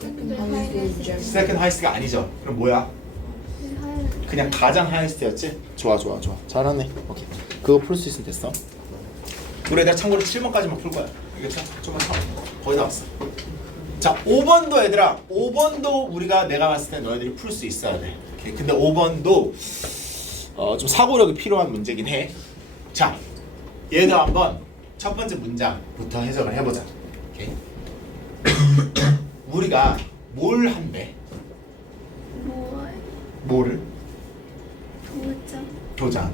second highest가 아니죠. 그럼 뭐야? 그냥 가장 하이스트였지? 좋아. 잘하네. 오케이. 그거 풀 수 있으면 됐어. 우리 애들 참고로 7번까지만 풀 거야. 알겠죠? 좀만 참. 거의 다 왔어. 자, 5번도 얘들아. 5번도 우리가 내가 봤을 때 너희들이 풀 수 있어야 돼. 오케이. 근데 5번도 좀 사고력이 필요한 문제긴 해. 자, 얘들 한번 첫 번째 문장부터 해석을 해보자. 오케이. 우리가 뭘 한대? 뭐를? 도장.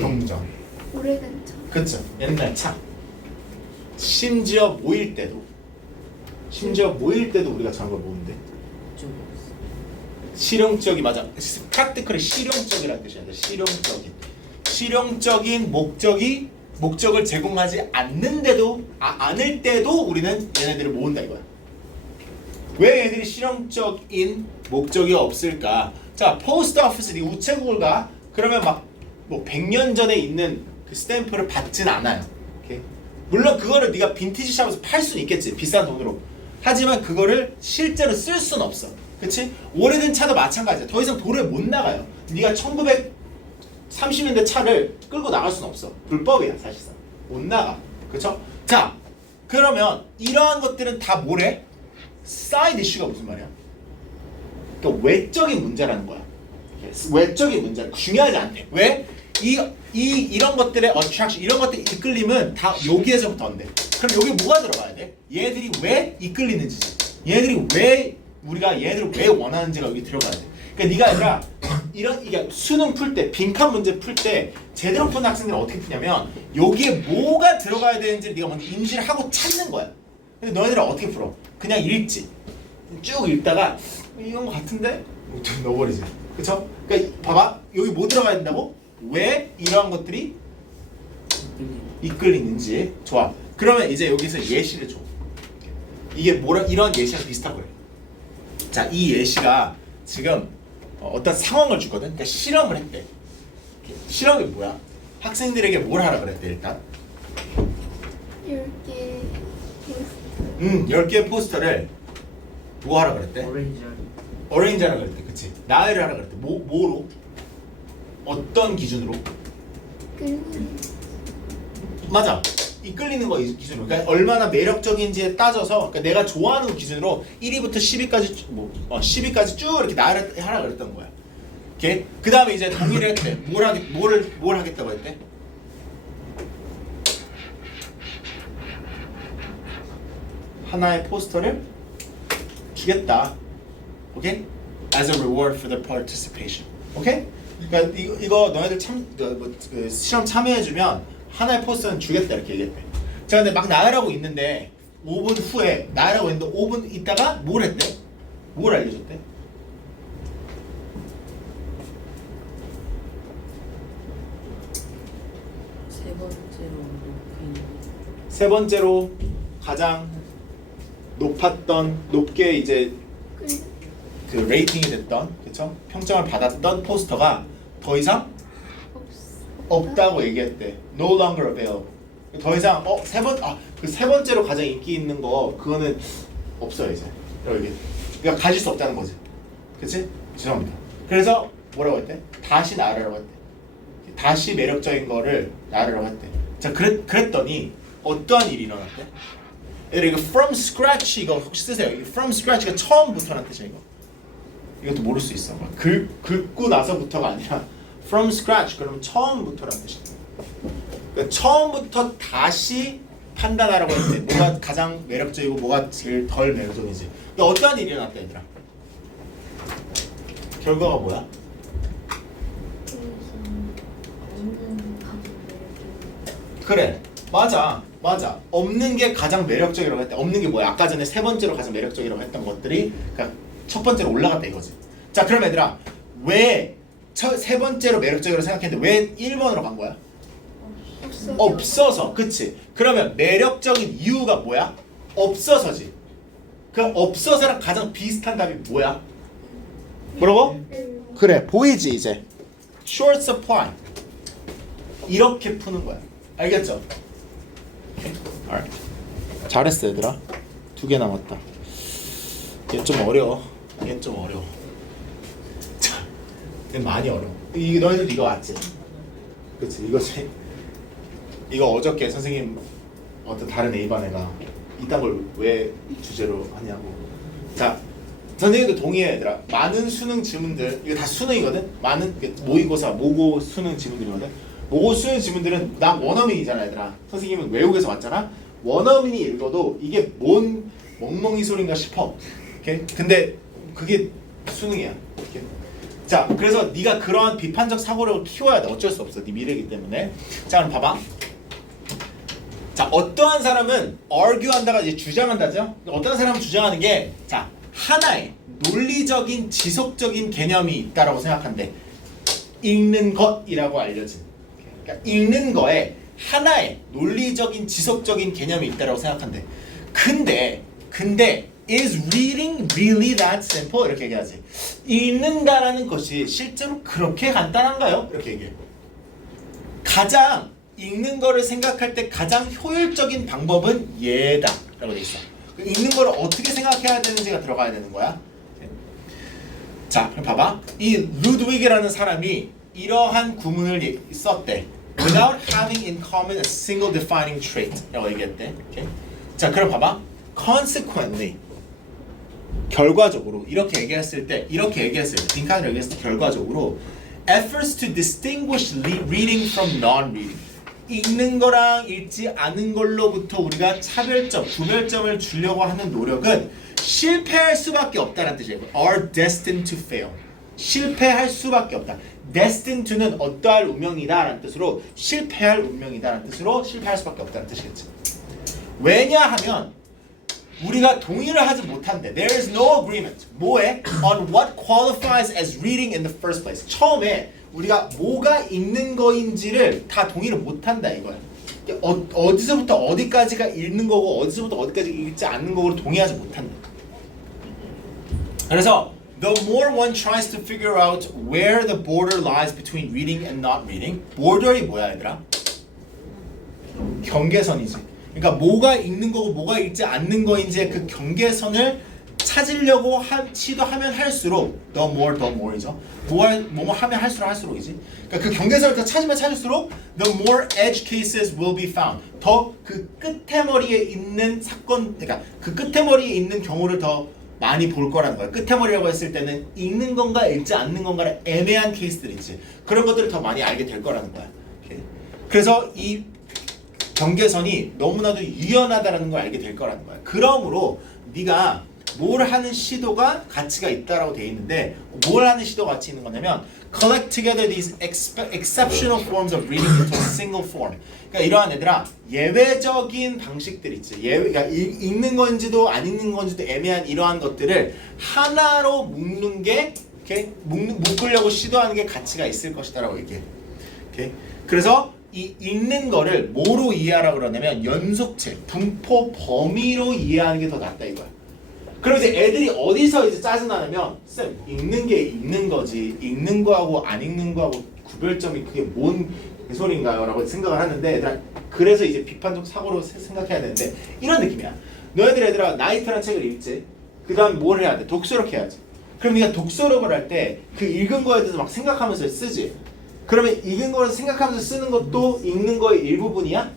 동전. 오래된 차. 그쵸. 옛날 차. 심지어 모일 때도 우리가 저런 걸 모은대. 실용적이 맞아. practically 실용적이라는 뜻이야. 실용적인 목적을 제공하지 않을 때도 우리는 얘네들을 모은다 이거야. 왜 얘들이 실용적인 목적이 없을까? 자, 포스트 오피스 이 우체국을 가. 그러면 막 뭐 100년 전에 있는 그 스탬프를 받진 않아요. 오케이? 물론 그거를 네가 빈티지 샵에서 팔 수는 있겠지. 비싼 돈으로. 하지만 그거를 실제로 쓸 수는 없어. 그치? 오래된 차도 마찬가지야. 더 이상 도로에 못 나가요. 네가 1930년대 차를 끌고 나갈 수는 없어. 불법이야 사실상. 못 나가. 그쵸? 자, 그러면 이러한 것들은 다 뭐래? 사이드 이슈가 무슨 말이야? 그러니까 외적인 문제라는 거야. 외적인 문제. 중요하지 않대. 왜? 이런 것들의 attraction, 이런 것들의 이끌림은 다 여기에서부터 온대. 그럼 여기 뭐가 들어가야 돼? 얘들이 왜 이끌리는지, 얘들이 왜 우리가 얘들을 왜 원하는지가 여기 들어가야 돼. 그러니까 네가 얘들아 이게 수능 풀 때 빈칸 문제 풀 때 제대로 푸는 학생들은 어떻게 푸냐면 여기에 뭐가 들어가야 되는지 네가 먼저 인지를 하고 찾는 거야. 근데 너희들은 어떻게 풀어? 그냥 읽지. 쭉 읽다가 이런 거 같은데 넣어버리지. 그쵸? 그러니까 봐봐. 여기 뭐 들어가야 된다고? 왜 이러한 것들이 이끌리는지. 좋아. 그러면 이제 여기서 예시를 줘. 이게 이런 예시랑 비슷한 거예요. 자, 이 예시가 지금 어떤 상황을 주거든. 그러니까 실험을 했대. 실험이 뭐야? 학생들에게 뭘 하라 그랬대 일단? 10개 포스터. 10개의 포스터를 뭐 하라 그랬대? 어레인지 하라 그랬대. 그치? 나열을 하라 그랬대. 뭐로? 어떤 기준으로? 맞아. 이끌리는 거 기준으로. 그러니까 얼마나 매력적인지에 따져서 그러니까 내가 좋아하는 거 기준으로 1위부터 10위까지 10위까지 쭉 이렇게 나열을 하라 그랬던 거야. 오케이? 그다음에 이제 동의를 했대. 뭘 하겠다고 했대? 하나의 포스터를 주겠다. 오케이? As a reward for the participation. 오케이? 그러니까 이거 너네들 시험 참여해주면 하나의 포스터는 주겠다 이렇게 얘기했대. 자, 근데 막 나열하고 있는데 5분 후에 나열하고 있는데 5분 있다가 뭘 했대? 뭘 알려줬대? 세 번째로 가장 높게 이제 그 레이팅이 됐던, 그쵸? 평점을 받았던 포스터가 더 이상 없다고 얘기했대. No longer available. 더 이상 그 세 번째로 가장 인기 있는 거 그거는 없어요 이제. 여기. 그러니까 가질 수 없다는 거지. 그치? 죄송합니다. 그래서 뭐라고 했대? 다시 나르라고 했대. 다시 매력적인 거를 나르라고 했대. 자, 그랬더니 어떠한 일이 일어났대? 이거 from scratch 이거 혹시 쓰세요? 이거 from scratch가 처음부터라는 뜻이야 이거. 이것도 모를 수 있어. 긁고 나서부터가 아니라 from scratch 그러면 처음부터라는 뜻이야. 그러니까 처음부터 다시 판단하라고 했지. 뭐가 가장 매력적이고 뭐가 제일 덜 매력적이지. 그러니까 어떠한 일이 일어났대 얘들아? 결과가 뭐야? 그래 맞아 없는 게 가장 매력적이라고 했대. 없는 게 뭐야? 아까 전에 세 번째로 가장 매력적이라고 했던 것들이 그러니까 첫 번째로 올라갔다 이거지. 자 그럼 얘들아 왜 세 번째로 매력적이라고 생각했는데 왜 1번으로 간 거야? 없어서. 그치? 그러면 매력적인 이유가 뭐야? 없어서지. 그럼 없어서랑 가장 비슷한 답이 뭐야? 뭐라고? 그래 보이지 이제 short supply 이렇게 푸는 거야. 알겠죠? alright. 잘했어 얘들아. 2개 남았다. 얘 좀 어려워. 자, 얘 많이 어려워. 이게 너희들 이거 왔지? 그치 이거지. 이거 어저께 선생님 어떤 다른 A반 애가 이딴 걸 왜 주제로 하냐고. 자 선생님도 동의해 얘들아. 많은 수능 지문들 이거 다 수능이거든. 많은 모의고사 모고 수능 지문들이거든. 모고 수능 지문들은 나 원어민이잖아 얘들아. 선생님은 외국에서 왔잖아. 원어민이 읽어도 이게 뭔 멍멍이 소린가 싶어. 오케이? 근데 그게 수능이야. 오케이? 자 그래서 네가 그러한 비판적 사고력을 키워야 돼. 어쩔 수 없어. 네 미래이기 때문에. 자 그럼 봐봐. 자 어떠한 사람은 argue한다가 이제 주장한다죠. 어떠한 사람은 주장하는 게 자 하나의 논리적인 지속적인 개념이 있다라고 생각한대. 읽는 것이라고 알려진. 그러니까 읽는 거에 하나의 논리적인 지속적인 개념이 있다라고 생각한대. 근데 is reading really that simple? 이렇게 얘기하지. 읽는다라는 것이 실제로 그렇게 간단한가요? 이렇게 얘기해. 가장 읽는 거를 생각할 때 가장 효율적인 방법은 얘다 라고 돼 있어. 읽는 거를 어떻게 생각해야 되는지가 들어가야 되는 거야. 자 그럼 봐봐. 이 루드위그라는 사람이 이러한 구문을 썼대. Without having in common a single defining trait 라고 얘기했대. 오케이? 자 그럼 봐봐. Consequently 결과적으로 이렇게 얘기했을 때 빈칸으로 얘기했을 때 결과적으로 efforts to distinguish reading from non-reading 읽는 거랑 읽지 않은 걸로부터 우리가 차별점, 구별점을 주려고 하는 노력은 실패할 수밖에 없다는 뜻이에요. are destined to fail. 실패할 수밖에 없다. destined to는 어떠할 운명이다 라는 뜻으로 실패할 운명이다 라는 뜻으로 실패할 수밖에 없다는 뜻이겠지. 왜냐하면 우리가 동의를 하지 못한대. There is no agreement. 뭐에? On what qualifies as reading in the first place. 처음에 우리가 뭐가 읽는 거인지를 다 동의를 못한다 이거야. 어디서부터 어디까지가 읽는 거고 어디서부터 어디까지 읽지 않는 거로 동의하지 못한다. 그래서 the more one tries to figure out where the border lies between reading and not reading. border이 뭐야 얘들아? 경계선이지. 그러니까 뭐가 읽는 거고 뭐가 읽지 않는 거인지의 그 경계선을 찾으려고 시도하면 할수록 the more이죠. 뭐 하면 할수록이지. 그러니까 그 경계선을 더 찾으면 찾을수록 the more edge cases will be found. 더 그 끝에머리에 있는 사건, 그러니까 그 끝에머리에 있는 경우를 더 많이 볼 거라는 거야. 끝에머리라고 했을 때는 읽는 건가 읽지 않는 건가를 애매한 케이스들 있지. 그런 것들을 더 많이 알게 될 거라는 거야. 오케이? 그래서 이 경계선이 너무나도 유연하다는 걸 알게 될 거라는 거야. 그러므로 네가 뭘 하는 시도가 가치가 있다라고 돼 있는데 뭘 하는 시도가 가치 있는 거냐면 collect together these exceptional forms of reading into a single form. 그러니까 이러한 얘들아 예외적인 방식들 있지. 그러니까 읽는 건지도 안 읽는 건지도 애매한 이러한 것들을 하나로 묶는 게 이렇게 묶으려고 시도하는 게 가치가 있을 것이다라고 얘기해. 오케이? 그래서 이 읽는 거를 뭐로 이해하라고 그러냐면 연속체, 분포 범위로 이해하는 게 더 낫다 이거야. 그럼 이제 애들이 어디서 이제 짜증나냐면 쌤 읽는 게 읽는 거지 읽는 거하고 안 읽는 거하고 구별점이 그게 뭔 소리인가요? 라고 생각을 하는데 얘들아 그래서 이제 비판적 사고로 생각해야 되는데 이런 느낌이야. 너희들 얘들아 나이트라는 책을 읽지. 그 다음 뭘 해야 돼? 독서록 해야지. 그럼 네가 독서록을 할 때 그 읽은 거에 대해서 막 생각하면서 쓰지. 그러면 읽은 거를 생각하면서 쓰는 것도 읽는 거의 일부분이야?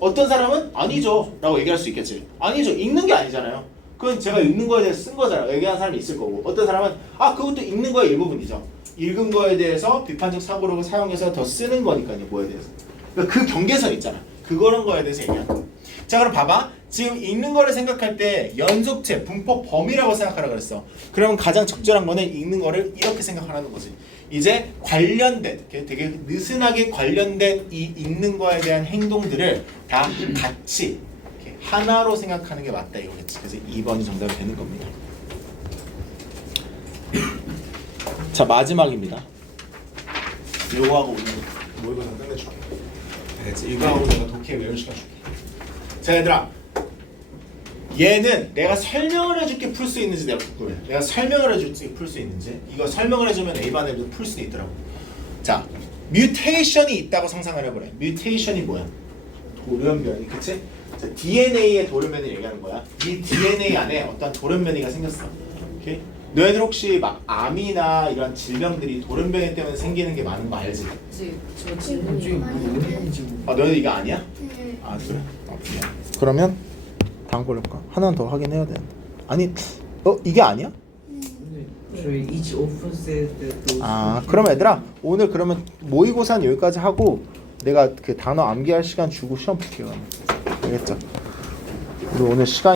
어떤 사람은 아니죠 라고 얘기할 수 있겠지. 아니죠. 읽는 게 아니잖아요. 그건 제가 읽는 거에 대해서 쓴 거잖아요. 얘기하는 사람이 있을 거고 어떤 사람은 아 그것도 읽는 거의 일부분이죠. 읽은 거에 대해서 비판적 사고력을 사용해서 더 쓰는 거니까요. 뭐에 대해서. 그러니까 그 경계선 있잖아. 그거는 거에 대해서 얘기하는 거야. 자 그럼 봐봐. 지금 읽는 거를 생각할 때 연속체, 분법 범위라고 생각하라 그랬어. 그러면 가장 적절한 거는 읽는 거를 이렇게 생각하라는 거지. 이제 관련된, 되게 느슨하게 관련된 이 읽는 거에 대한 행동들을 다 같이 이렇게 하나로 생각하는 게 맞다 이거겠지. 그래서 2번이 정답이 되는 겁니다. 자 마지막입니다. 요거하고 오늘 모의고사 끝내줄게. 알겠지? 이거하고 내가 독해 외울 시간 줄게. 자 얘들아 얘는 내가 설명을 해줄게 풀 수 있는지 내가 궁금해. 내가 설명을 해줄게 풀 수 있는지. 이거 설명을 해주면 A반에도 풀 수 있더라고. 자 뮤테이션이 있다고 상상을 해보래. 뮤테이션이 뭐야? 돌연변이 그치? 자, DNA의 돌연변이 얘기하는 거야. 이 DNA 안에 어떤 돌연변이가 생겼어. 오케이? 너희들 혹시 막 암이나 이런 질병들이 돌연변이 때문에 생기는 게 많은 거 알지? 혹시 저 질문이 아 너희들 이거 아니야? 네. 아 그래? 아, 미안. 그러면 다음 걸로 할까? 하나는 더 확인해야 되는데. 아니 이게 아니야? 저희 each often said that 아 그럼 얘들아 오늘 그러면 모의고사는 여기까지 하고 내가 그 단어 암기할 시간 주고 시험 볼게요. 알겠죠? 우리 오늘 시간